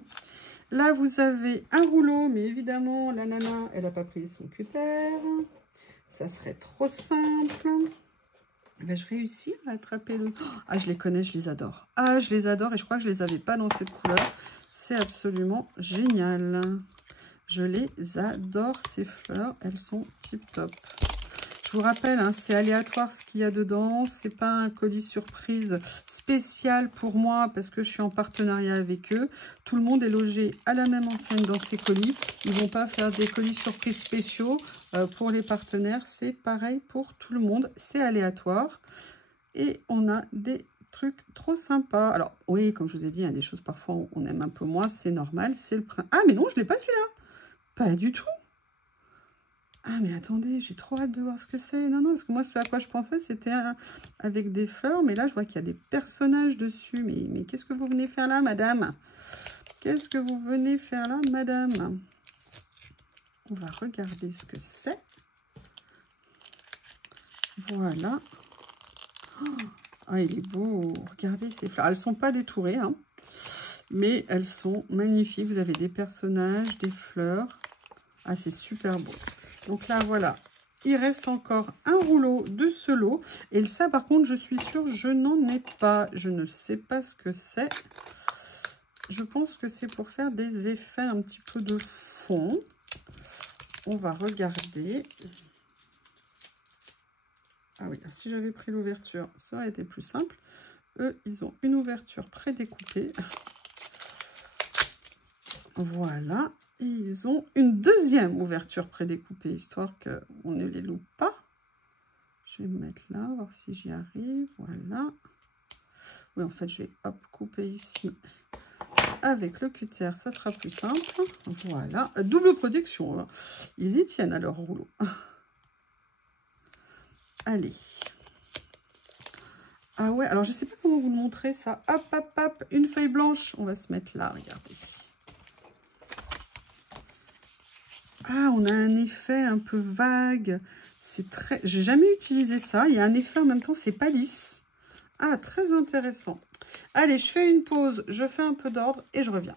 Là, vous avez un rouleau, mais évidemment, la nana, elle n'a pas pris son cutter. Ça serait trop simple. Vais-je réussir à attraper le... Ah, je les connais, je les adore. Ah, je les adore et je crois que je ne les avais pas dans cette couleur. C'est absolument génial. Je les adore, ces fleurs. Elles sont tip top. Je vous rappelle, hein, c'est aléatoire ce qu'il y a dedans. C'est pas un colis surprise spécial pour moi parce que je suis en partenariat avec eux. Tout le monde est logé à la même enseigne dans ces colis. Ils vont pas faire des colis surprises spéciaux pour les partenaires. C'est pareil pour tout le monde. C'est aléatoire. Et on a des trucs trop sympas. Alors, oui, comme je vous ai dit, il y a des choses parfois on aime un peu moins. C'est normal. C'est le printemps. Ah, mais non, je l'ai pas celui-là. Pas du tout. Ah, mais attendez, j'ai trop hâte de voir ce que c'est. Non, non, parce que moi, ce à quoi je pensais, c'était avec des fleurs. Mais là, je vois qu'il y a des personnages dessus. Mais qu'est-ce que vous venez faire là, madame? Qu'est-ce que vous venez faire là, madame? On va regarder ce que c'est. Voilà. Oh, ah, il est beau. Regardez ces fleurs. Elles ne sont pas détourées, hein, mais elles sont magnifiques. Vous avez des personnages, des fleurs. Ah, c'est super beau. Donc là, voilà, il reste encore un rouleau de ce lot. Et ça, par contre, je suis sûre, je n'en ai pas. Je ne sais pas ce que c'est. Je pense que c'est pour faire des effets un petit peu de fond. On va regarder. Ah oui, si j'avais pris l'ouverture, ça aurait été plus simple. eux, ils ont une ouverture prédécoupée. Voilà. Et ils ont une deuxième ouverture prédécoupée, histoire qu'on ne les loupe pas. Je vais me mettre là, voir si j'y arrive. Voilà. Oui, en fait, je vais hop, couper ici avec le cutter, ça sera plus simple. Voilà. Double production. Hein. Ils y tiennent à leur rouleau. Allez. Ah ouais, alors je sais pas comment vous le montrer ça. Hop, hop, hop, une feuille blanche. On va se mettre là, regardez. Ah, on a un effet un peu vague. C'est très... J'ai jamais utilisé ça. Il y a un effet en même temps, c'est pas lisse. Ah, très intéressant. Allez, je fais une pause, je fais un peu d'ordre et je reviens.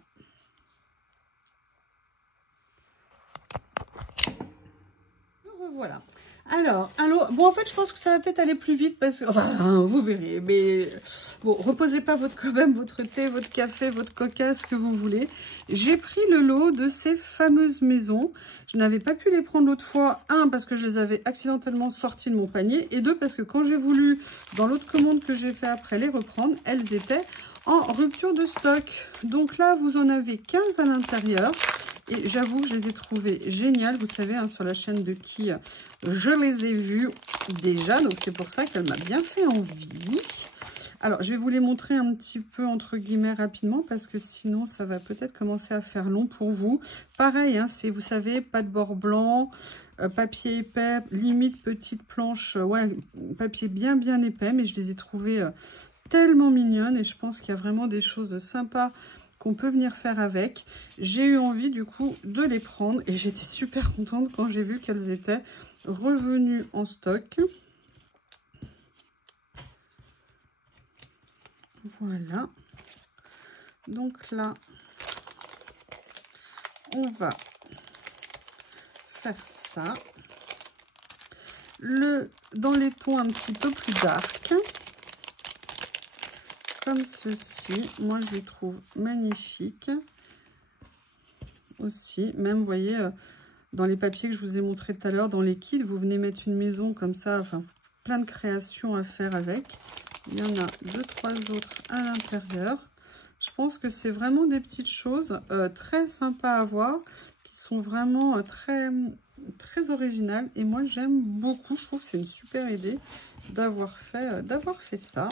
Voilà. Alors, bon, en fait, je pense que ça va peut-être aller plus vite parce que, enfin, vous verrez. Mais bon, reposez pas quand même votre thé, votre café, votre coca, ce que vous voulez. J'ai pris le lot de ces fameuses maisons. Je n'avais pas pu les prendre l'autre fois. Un, parce que je les avais accidentellement sorties de mon panier. Et deux, parce que quand j'ai voulu, dans l'autre commande que j'ai fait après, les reprendre, elles étaient en rupture de stock. Donc là, vous en avez 15 à l'intérieur. Et j'avoue que je les ai trouvées géniales. Vous savez, hein, sur la chaîne de qui je les ai vues déjà. Donc, c'est pour ça qu'elle m'a bien fait envie. Alors, je vais vous les montrer un petit peu, entre guillemets, rapidement. Parce que sinon, ça va peut-être commencer à faire long pour vous. Pareil, hein, c'est, vous savez, pas de bord blanc, papier épais, limite petite planche. Ouais, papier bien épais. Mais je les ai trouvées tellement mignonnes. Et je pense qu'il y a vraiment des choses sympas qu'on peut venir faire avec. J'ai eu envie du coup de les prendre et j'étais super contente quand j'ai vu qu'elles étaient revenues en stock. Voilà. Donc là, on va faire ça. Dans les tons un petit peu plus dark. Comme ceci. Moi, je les trouve magnifiques. Aussi, même, vous voyez, dans les papiers que je vous ai montré tout à l'heure, dans les kits, vous venez mettre une maison comme ça, enfin, plein de créations à faire avec. Il y en a 2-3 autres à l'intérieur. Je pense que c'est vraiment des petites choses très sympas à voir, qui sont vraiment très originales. Et moi, j'aime beaucoup. Je trouve que c'est une super idée d'avoir fait ça.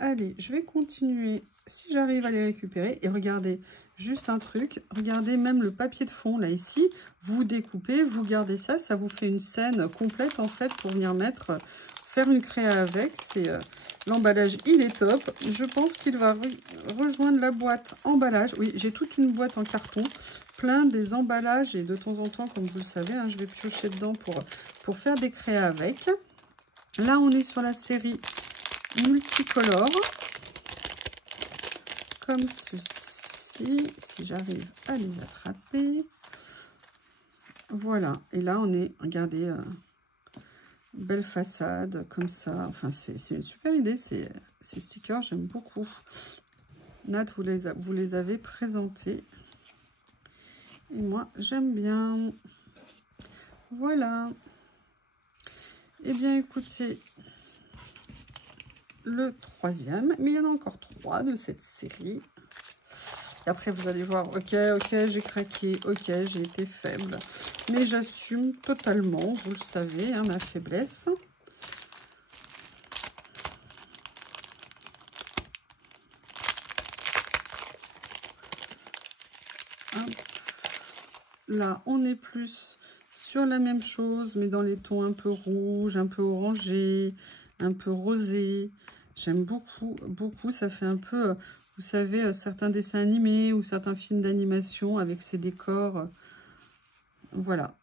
Allez, je vais continuer si j'arrive à les récupérer. Et regardez, juste un truc, regardez même le papier de fond, là, ici. Vous découpez, vous gardez ça, ça vous fait une scène complète, en fait, pour venir faire une créa avec. C'est l'emballage, il est top. Je pense qu'il va rejoindre la boîte emballage. Oui, j'ai toute une boîte en carton, plein des emballages. Et de temps en temps, comme vous le savez, hein, je vais piocher dedans pour faire des créas avec. Là, on est sur la série multicolore, comme ceci, si j'arrive à les attraper. Voilà, et là on est, regardez, belle façade, comme ça. Enfin, c'est une super idée, ces stickers, j'aime beaucoup. Nat, vous les avez présentés. Et moi, j'aime bien. Voilà. Eh bien, écoutez, le troisième, mais il y en a encore 3 de cette série. Et après, vous allez voir, ok, j'ai craqué, ok, j'ai été faible. Mais j'assume totalement, vous le savez, hein, ma faiblesse. Hop. Là, on est plus sur la même chose, mais dans les tons un peu rouges, un peu orangés, un peu rosés. J'aime beaucoup. Ça fait un peu, vous savez, certains dessins animés ou certains films d'animation avec ces décors. Voilà.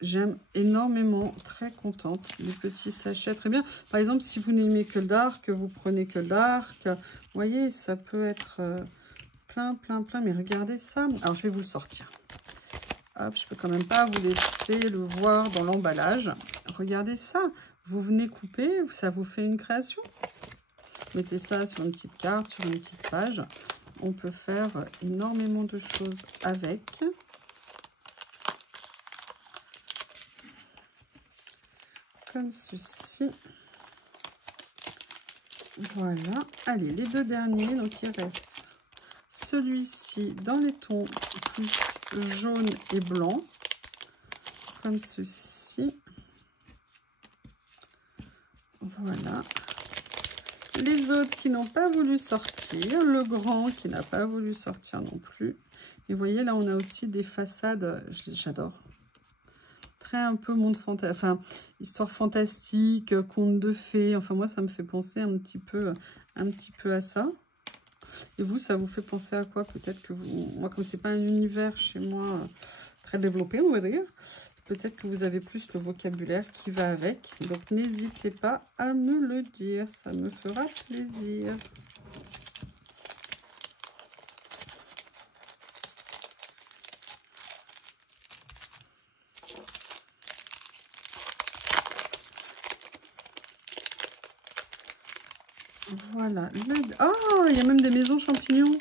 J'aime énormément, très contente. Les petits sachets, très bien. Par exemple, si vous n'aimez que le dark, vous prenez que le dark. Vous voyez, ça peut être plein. Mais regardez ça. Alors, je vais vous le sortir. Hop, je peux quand même pas vous laisser le voir dans l'emballage. Regardez ça. Vous venez couper, ça vous fait une création. Mettez ça sur une petite carte, sur une petite page. On peut faire énormément de choses avec. Comme ceci. Voilà. Allez, les deux derniers. Donc, il reste celui-ci dans les tons plus jaune et blanc. Comme ceci. Voilà. Les autres qui n'ont pas voulu sortir. Le grand qui n'a pas voulu sortir non plus. Et vous voyez, là, on a aussi des façades. J'adore. Très un peu monde fantastique. Enfin, histoire fantastique, conte de fées. Enfin, moi, ça me fait penser un petit peu à ça. Et vous, ça vous fait penser à quoi? Peut-être que vous... Moi, comme c'est pas un univers chez moi très développé, on va dire. Peut-être que vous avez plus le vocabulaire qui va avec. Donc, n'hésitez pas à me le dire. Ça me fera plaisir. Voilà. Oh, il y a même des maisons champignons.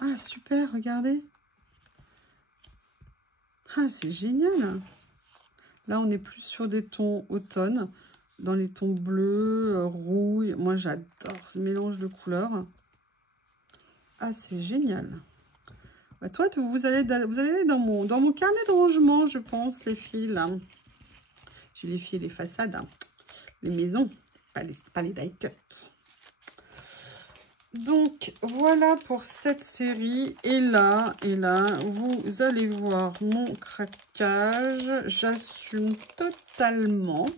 Ah, super, regardez. Ah, c'est génial. Là, on est plus sur des tons automne, dans les tons bleus, rouille. Moi, j'adore ce mélange de couleurs. Ah, c'est génial. Bah, toi, vous allez dans mon carnet de rangement, je pense, les filles. Là. J'ai les filles, les façades, hein. Les maisons, pas les die cuts. Donc, voilà pour cette série. Et là, vous allez voir mon craquage. J'assume totalement.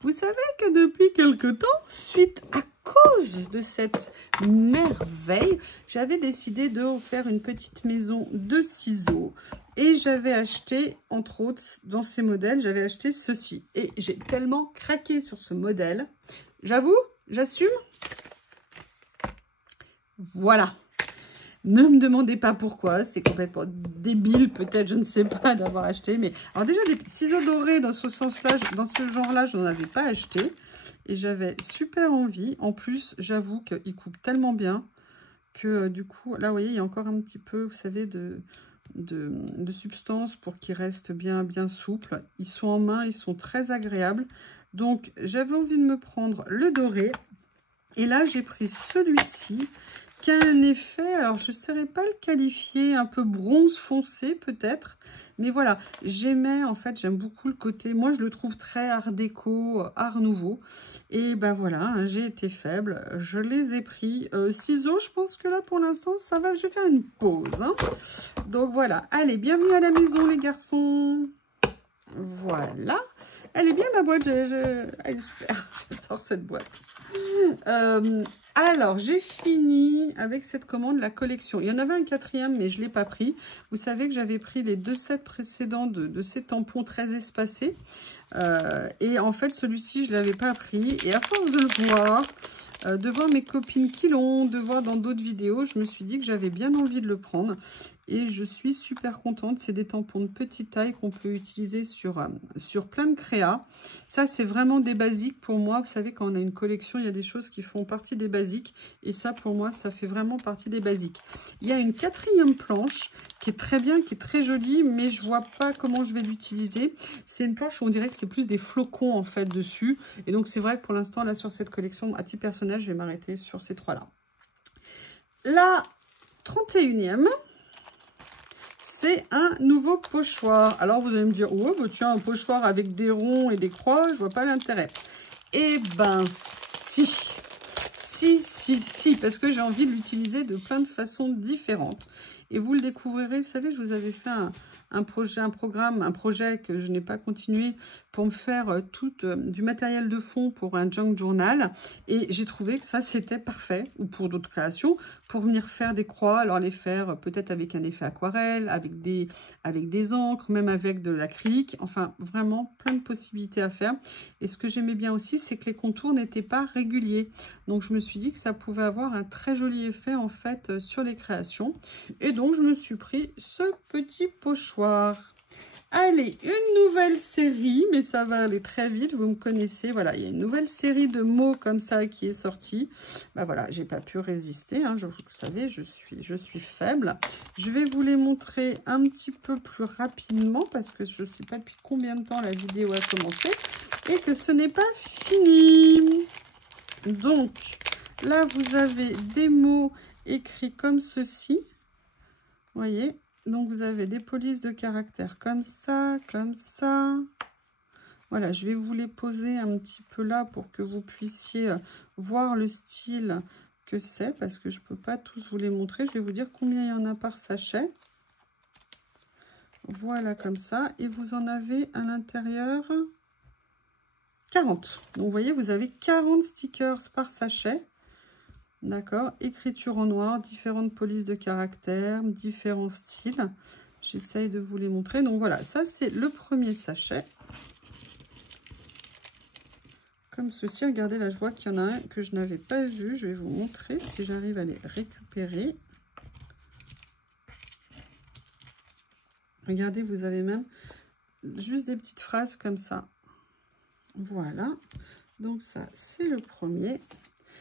Vous savez que depuis quelque temps, suite à cause de cette merveille, j'avais décidé de vous faire une petite maison de ciseaux. Et j'avais acheté, entre autres, dans ces modèles, j'avais acheté ceci. Et j'ai tellement craqué sur ce modèle. J'avoue, j'assume. Voilà. Ne me demandez pas pourquoi. C'est complètement débile, peut-être, je ne sais pas, d'avoir acheté. Mais alors déjà, des ciseaux dorés dans ce sens-là, dans ce genre-là, je n'en avais pas acheté. Et j'avais super envie. En plus, j'avoue qu'ils coupent tellement bien que du coup, là, vous voyez, il y a encore un petit peu, vous savez, de substance pour qu'ils restent bien souples. Ils sont en main, ils sont très agréables. Donc, j'avais envie de me prendre le doré. Et là, j'ai pris celui-ci qui a un effet, alors je ne saurais pas le qualifier, un peu bronze foncé peut-être. Mais voilà, j'aimais, en fait, j'aime beaucoup le côté, moi je le trouve très art déco, art nouveau. Et ben voilà, hein, j'ai été faible, je les ai pris. Ciseaux, je pense que là pour l'instant, ça va, je vais faire une pause. Hein. Donc voilà, allez, bienvenue à la maison les garçons. Voilà, elle est bien ma boîte, elle est super, j'adore cette boîte. Alors, j'ai fini avec cette commande, la collection. Il y en avait un quatrième, mais je ne l'ai pas pris. Vous savez que j'avais pris les 2 sets précédents de ces tampons très espacés. Et en fait, celui-ci, je ne l'avais pas pris. Et à force de le voir, de voir mes copines qui l'ont, de voir dans d'autres vidéos, je me suis dit que j'avais bien envie de le prendre. Et je suis super contente. C'est des tampons de petite taille qu'on peut utiliser sur plein de créas. Ça, c'est vraiment des basiques pour moi. Vous savez, quand on a une collection, il y a des choses qui font partie des basiques. Et ça, pour moi, ça fait vraiment partie des basiques. Il y a une quatrième planche qui est très bien, qui est très jolie, mais je vois pas comment je vais l'utiliser. C'est une planche où on dirait que c'est plus des flocons, en fait, dessus. Et donc, c'est vrai que pour l'instant, là, sur cette collection, à titre personnel, je vais m'arrêter sur ces trois-là. La 31e. C'est un nouveau pochoir. Alors, vous allez me dire, oh, bah, tiens, un pochoir avec des ronds et des croix, je vois pas l'intérêt. Eh ben, si, parce que j'ai envie de l'utiliser de plein de façons différentes. Et vous le découvrirez, vous savez, je vous avais fait un projet que je n'ai pas continué pour me faire du matériel de fond pour un junk journal. Et j'ai trouvé que ça, c'était parfait, ou pour d'autres créations, pour venir faire des croix, alors les faire peut-être avec un effet aquarelle, avec des encres, même avec de l'acrylique. Enfin, vraiment plein de possibilités à faire. Et ce que j'aimais bien aussi, c'est que les contours n'étaient pas réguliers. Donc, je me suis dit que ça pouvait avoir un très joli effet, en fait, sur les créations. Et donc, je me suis pris ce petit pochoir. Allez, une nouvelle série, mais ça va aller très vite, vous me connaissez. Voilà, il y a une nouvelle série de mots comme ça qui est sortie. Bah voilà, j'ai pas pu résister, hein, vous savez, je suis faible. Je vais vous les montrer un petit peu plus rapidement parce que je ne sais pas depuis combien de temps la vidéo a commencé et que ce n'est pas fini. Donc, Là, vous avez des mots écrits comme ceci. Vous voyez? Donc, vous avez des polices de caractère comme ça, comme ça. Voilà, je vais vous les poser un petit peu là pour que vous puissiez voir le style que c'est, parce que je ne peux pas tous vous les montrer. Je vais vous dire combien il y en a par sachet. Voilà, comme ça. Et vous en avez à l'intérieur 40. Donc, vous voyez, vous avez 40 stickers par sachet. D'accord. Écriture en noir, différentes polices de caractère, différents styles. J'essaye de vous les montrer. Donc, voilà, ça, c'est le premier sachet. Comme ceci, regardez, là, je vois qu'il y en a un que je n'avais pas vu. Je vais vous montrer si j'arrive à les récupérer. Regardez, vous avez même juste des petites phrases comme ça. Voilà. Donc ça, c'est le premier.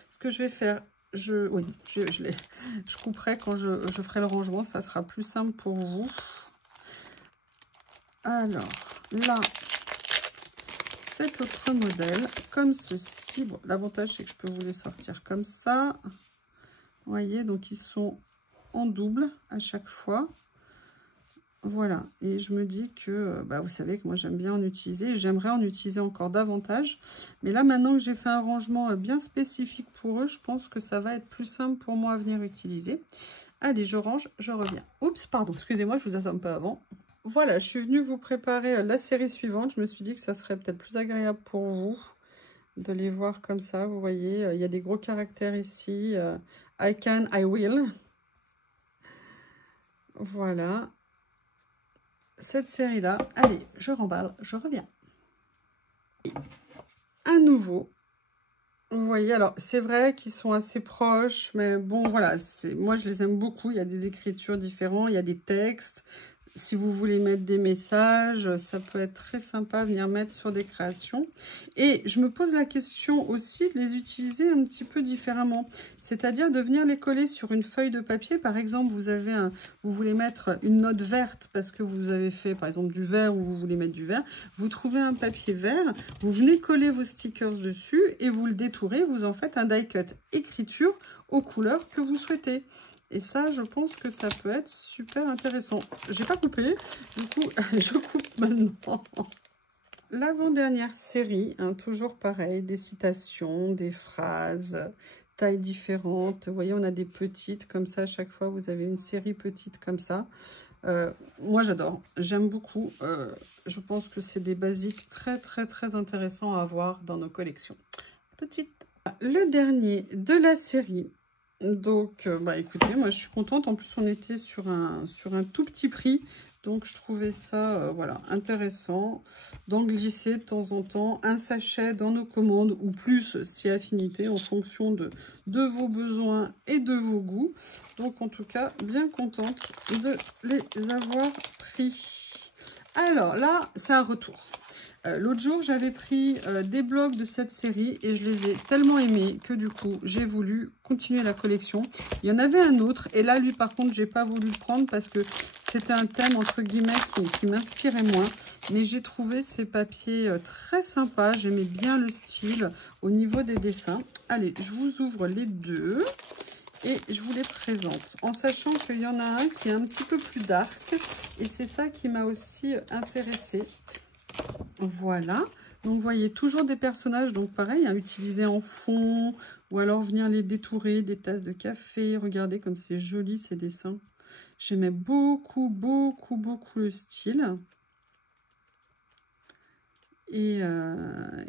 Ce que je vais faire, je couperai quand je ferai le rangement. Ça sera plus simple pour vous. Alors, là, cet autre modèle, comme ceci. Bon, l'avantage, c'est que je peux vous les sortir comme ça. Vous voyez, donc ils sont en double à chaque fois. Voilà, et je me dis que, vous savez que moi j'aime bien en utiliser, j'aimerais en utiliser encore davantage. Mais là, maintenant que j'ai fait un rangement bien spécifique pour eux, je pense que ça va être plus simple pour moi à venir utiliser. Allez, je range, je reviens. Oups, pardon, excusez-moi, je vous attends pas avant. Voilà, je suis venue vous préparer la série suivante. Je me suis dit que ça serait peut-être plus agréable pour vous de les voir comme ça. Vous voyez, il y a des gros caractères ici. I can, I will. Voilà. Cette série-là, allez, je remballe, je reviens. Et à nouveau, vous voyez, alors c'est vrai qu'ils sont assez proches, mais bon, voilà, moi je les aime beaucoup. Il y a des écritures différentes, il y a des textes. Si vous voulez mettre des messages, ça peut être très sympa à venir mettre sur des créations. Et je me pose la question aussi de les utiliser un petit peu différemment. C'est-à-dire de venir les coller sur une feuille de papier. Par exemple, vous voulez mettre une note verte parce que vous avez fait par exemple du vert ou vous voulez mettre du vert. Vous trouvez un papier vert, vous venez coller vos stickers dessus et vous le détourez. Vous en faites un die cut écriture aux couleurs que vous souhaitez. Et ça, je pense que ça peut être super intéressant. J'ai pas coupé, du coup, je coupe maintenant. L'avant-dernière série, hein, toujours pareil, des citations, des phrases, tailles différentes. Vous voyez, on a des petites comme ça. À chaque fois, vous avez une série petite comme ça. Moi, j'adore. J'aime beaucoup. Je pense que c'est des basiques très, très, très intéressants à avoir dans nos collections. Tout de suite. Le dernier de la série. Donc, écoutez, moi, je suis contente. En plus, on était sur un tout petit prix. Donc, je trouvais ça, voilà, intéressant d'en glisser de temps en temps un sachet dans nos commandes ou plus, si affinité, en fonction de vos besoins et de vos goûts. Donc, en tout cas, bien contente de les avoir pris. Alors, là, c'est un retour. L'autre jour, j'avais pris des blocs de cette série et je les ai tellement aimés que du coup, j'ai voulu continuer la collection. Il y en avait un autre et là, lui, par contre, j'ai pas voulu le prendre parce que c'était un thème, entre guillemets, qui m'inspirait moins. Mais j'ai trouvé ces papiers très sympas. J'aimais bien le style au niveau des dessins. Allez, je vous ouvre les deux et je vous les présente. En sachant qu'il y en a un qui est un petit peu plus dark et c'est ça qui m'a aussi intéressée. Voilà, donc vous voyez toujours des personnages, donc pareil, à utiliser en fond, ou alors venir les détourer, des tasses de café. Regardez comme c'est joli ces dessins. J'aimais beaucoup, beaucoup, beaucoup le style. Et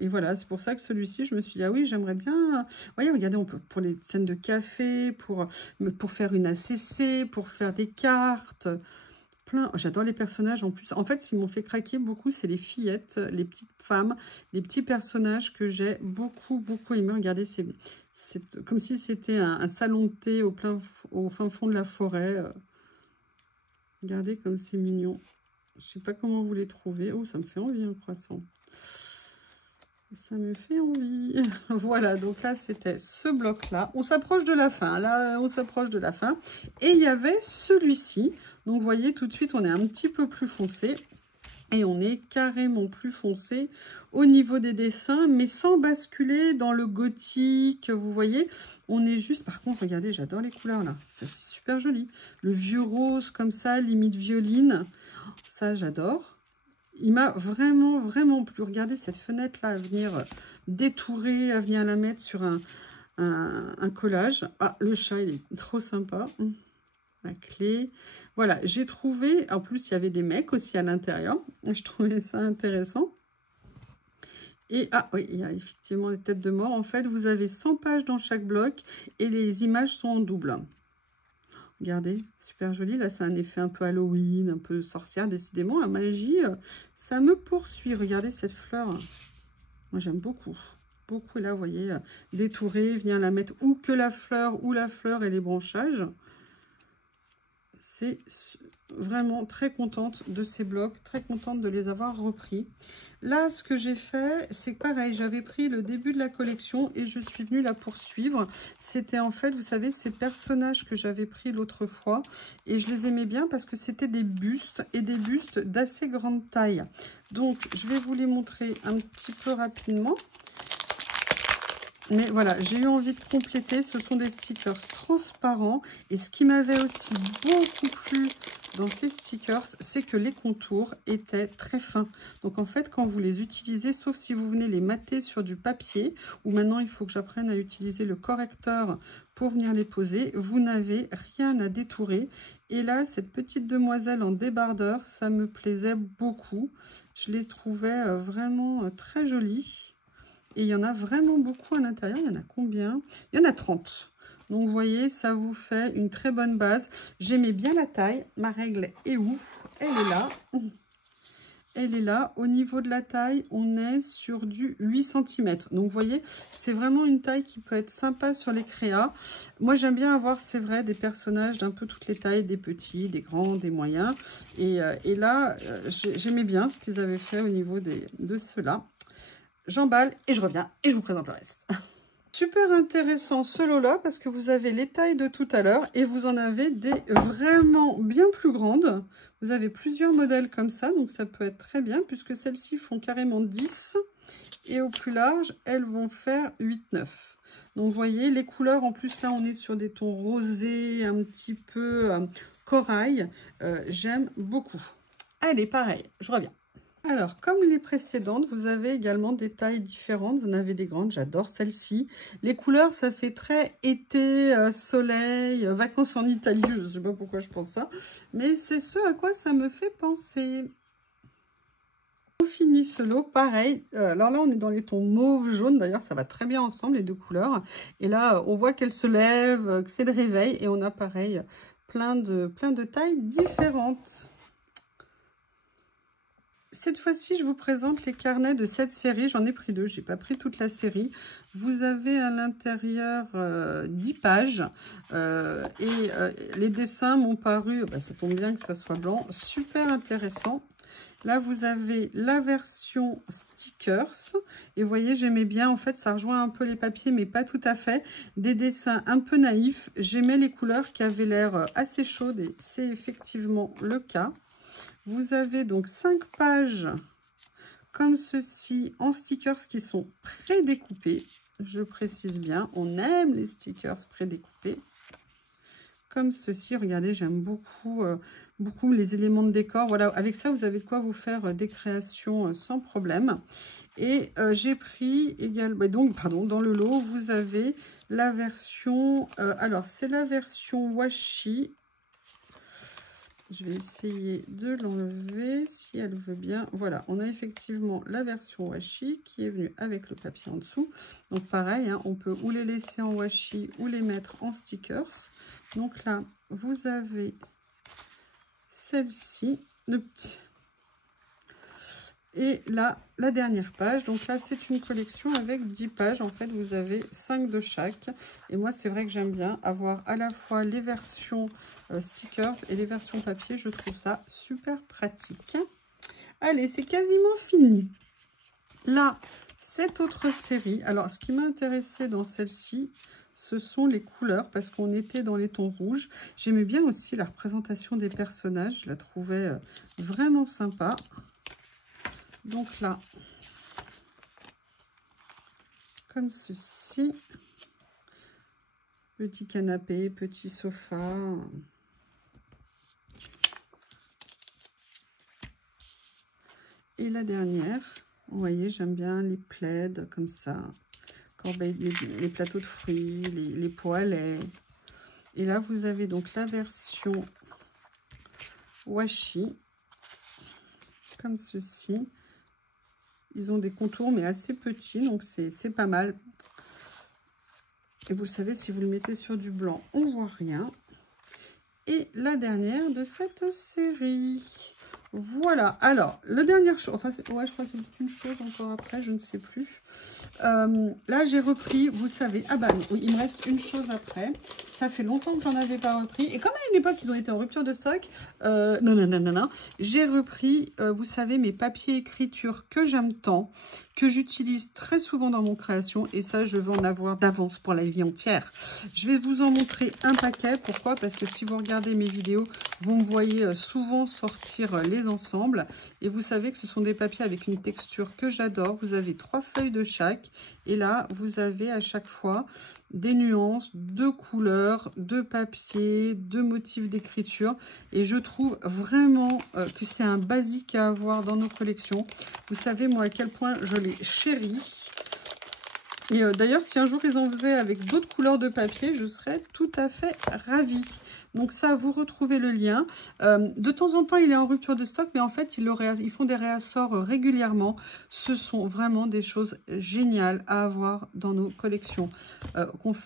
voilà, c'est pour ça que celui-ci, je me suis dit, ah oui, j'aimerais bien... Vous voyez, regardez, on peut pour les scènes de café, pour faire une ACC, pour faire des cartes... J'adore les personnages en plus. En fait, ce qui m'ont fait craquer beaucoup, c'est les fillettes, les petites femmes, les petits personnages que j'ai beaucoup, beaucoup aimé. Regardez, c'est comme si c'était un salon de thé au fin fond de la forêt. Regardez comme c'est mignon. Je ne sais pas comment vous les trouvez. Oh, ça me fait envie un croissant. Ça me fait envie. Voilà, donc là, c'était ce bloc-là. On s'approche de la fin. Là, on s'approche de la fin. Et il y avait celui-ci. Donc, vous voyez, tout de suite, on est un petit peu plus foncé. Et on est carrément plus foncé au niveau des dessins, mais sans basculer dans le gothique, vous voyez. On est juste, par contre, regardez, j'adore les couleurs là. Ça, c'est super joli. Le vieux rose comme ça, limite violine. Ça, j'adore. Il m'a vraiment, vraiment plu. Regardez cette fenêtre là à venir détourer, à venir la mettre sur un collage. Ah, le chat, il est trop sympa. La clé. Voilà, j'ai trouvé, en plus il y avait des mecs aussi à l'intérieur, je trouvais ça intéressant. Et ah oui, il y a effectivement des têtes de mort. En fait, vous avez 100 pages dans chaque bloc et les images sont en double. Regardez, super joli. Là, c'est un effet un peu Halloween, un peu sorcière. Décidément, la magie, ça me poursuit. Regardez cette fleur. Moi, j'aime beaucoup. Beaucoup, là, vous voyez, détourer, venir la mettre ou que la fleur et les branchages. C'est vraiment très contente de ces blocs, très contente de les avoir repris. Là, ce que j'ai fait, c'est pareil, j'avais pris le début de la collection et je suis venue la poursuivre. C'était en fait, vous savez, ces personnages que j'avais pris l'autre fois et je les aimais bien parce que c'était des bustes et des bustes d'assez grande taille. Donc, je vais vous les montrer un petit peu rapidement. Mais voilà, j'ai eu envie de compléter. Ce sont des stickers transparents. Et ce qui m'avait aussi beaucoup plu dans ces stickers, c'est que les contours étaient très fins. Donc en fait, quand vous les utilisez, sauf si vous venez les mater sur du papier, ou maintenant il faut que j'apprenne à utiliser le correcteur pour venir les poser, vous n'avez rien à détourer. Et là, cette petite demoiselle en débardeur, ça me plaisait beaucoup. Je les trouvais vraiment très jolies. Et il y en a vraiment beaucoup à l'intérieur. Il y en a combien? Il y en a 30. Donc, vous voyez, ça vous fait une très bonne base. J'aimais bien la taille. Ma règle est où? Elle est là. Elle est là. Au niveau de la taille, on est sur du 8 cm. Donc, vous voyez, c'est vraiment une taille qui peut être sympa sur les créas. Moi, j'aime bien avoir, c'est vrai, des personnages d'un peu toutes les tailles, des petits, des grands, des moyens. Et là, j'aimais bien ce qu'ils avaient fait au niveau de ceux-là. J'emballe et je reviens et je vous présente le reste. Super intéressant ce lot-là parce que vous avez les tailles de tout à l'heure et vous en avez des vraiment bien plus grandes. Vous avez plusieurs modèles comme ça, donc ça peut être très bien puisque celles-ci font carrément 10 et au plus large, elles vont faire 8-9. Donc vous voyez, les couleurs, en plus là, on est sur des tons rosés, un petit peu corail. J'aime beaucoup. Allez, pareil, je reviens. Alors, comme les précédentes, vous avez également des tailles différentes. Vous en avez des grandes, j'adore celle-ci. Les couleurs, ça fait très été, soleil, vacances en Italie. Je ne sais pas pourquoi je pense ça, mais c'est ce à quoi ça me fait penser. On finit ce lot, pareil. Alors là, on est dans les tons mauve-jaune. D'ailleurs, ça va très bien ensemble, les deux couleurs. Et là, on voit qu'elles se lèvent, que c'est le réveil. Et on a pareil, plein de tailles différentes. Cette fois-ci, je vous présente les carnets de cette série. J'en ai pris 2, je n'ai pas pris toute la série. Vous avez à l'intérieur 10 pages. Les dessins m'ont paru, ça tombe bien que ça soit blanc, super intéressant. Là, vous avez la version stickers. Et vous voyez, j'aimais bien. En fait, ça rejoint un peu les papiers, mais pas tout à fait. Des dessins un peu naïfs. J'aimais les couleurs qui avaient l'air assez chaudes. Et c'est effectivement le cas. Vous avez donc 5 pages comme ceci en stickers qui sont prédécoupés. Je précise bien, on aime les stickers prédécoupés. Comme ceci, regardez, j'aime beaucoup, beaucoup les éléments de décor. Voilà, avec ça, vous avez de quoi vous faire des créations sans problème. Et j'ai pris également, donc, pardon, dans le lot, vous avez la version, alors c'est la version washi. Je vais essayer de l'enlever si elle veut bien. Voilà, on a effectivement la version washi qui est venue avec le papier en dessous. Donc pareil, hein, on peut ou les laisser en washi ou les mettre en stickers. Donc là, vous avez celle-ci, le petit. Et là, la dernière page. Donc là, c'est une collection avec 10 pages. En fait, vous avez 5 de chaque. Et moi, c'est vrai que j'aime bien avoir à la fois les versions stickers et les versions papier. Je trouve ça super pratique. Allez, c'est quasiment fini. Là, cette autre série. Alors, ce qui m'a intéressé dans celle-ci, ce sont les couleurs parce qu'on était dans les tons rouges. J'aimais bien aussi la représentation des personnages. Je la trouvais vraiment sympa. Donc là, comme ceci, petit canapé, petit sofa. Et la dernière, vous voyez, j'aime bien les plaids comme ça, corbeille, les plateaux de fruits, les pots à lait. Et là, vous avez donc la version washi, comme ceci. Ils ont des contours, mais assez petits, donc c'est pas mal. Et vous savez, si vous le mettez sur du blanc, on ne voit rien. Et la dernière de cette série. Voilà. Alors, la dernière chose, enfin, ouais, je crois qu'il y a une chose encore après, je ne sais plus. Là, j'ai repris, vous savez, ah bah non, oui, il me reste une chose après. Ça fait longtemps que j'en avais pas repris. Et comme à une époque, ils ont été en rupture de stock, non. J'ai repris, vous savez, mes papiers écriture que j'aime tant, que j'utilise très souvent dans mon création. Et ça, je veux en avoir d'avance pour la vie entière. Je vais vous en montrer un paquet. Pourquoi? Parce que si vous regardez mes vidéos, vous me voyez souvent sortir les ensembles. Et vous savez que ce sont des papiers avec une texture que j'adore. Vous avez 3 feuilles de chaque. Et là, vous avez à chaque fois des nuances, de couleurs, de papier, de motifs d'écriture. Et je trouve vraiment que c'est un basique à avoir dans nos collections. Vous savez, moi, à quel point je les chéris. Et d'ailleurs, si un jour ils en faisaient avec d'autres couleurs de papier, je serais tout à fait ravie. Donc ça, vous retrouvez le lien. De temps en temps, il est en rupture de stock, mais en fait, ils font des réassorts régulièrement. Ce sont vraiment des choses géniales à avoir dans nos collections.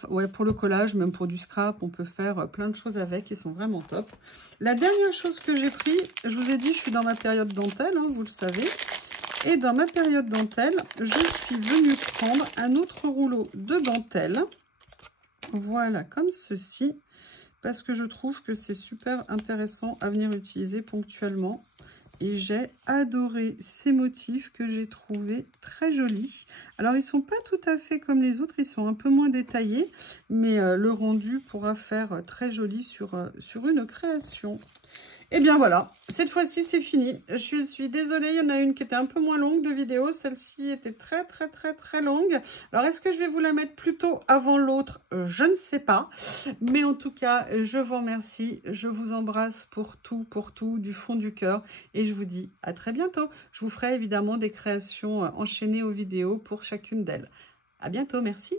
Ouais, pour le collage, même pour du scrap, on peut faire plein de choses avec. Ils sont vraiment top. La dernière chose que j'ai pris, je vous ai dit, je suis dans ma période dentelle, hein, vous le savez. Et dans ma période dentelle, je suis venue prendre un autre rouleau de dentelle. Voilà, comme ceci. Parce que je trouve que c'est super intéressant à venir utiliser ponctuellement. Et j'ai adoré ces motifs que j'ai trouvés très jolis. Alors, ils ne sont pas tout à fait comme les autres, ils sont un peu moins détaillés. Mais le rendu pourra faire très joli sur une création. Et bien voilà, cette fois-ci c'est fini. Je suis désolée, il y en a une qui était un peu moins longue de vidéo. Celle-ci était très longue. Alors est-ce que je vais vous la mettre plutôt avant l'autre? Je ne sais pas. Mais en tout cas, je vous remercie. Je vous embrasse pour tout, du fond du cœur. Et je vous dis à très bientôt. Je vous ferai évidemment des créations enchaînées aux vidéos pour chacune d'elles. À bientôt, merci.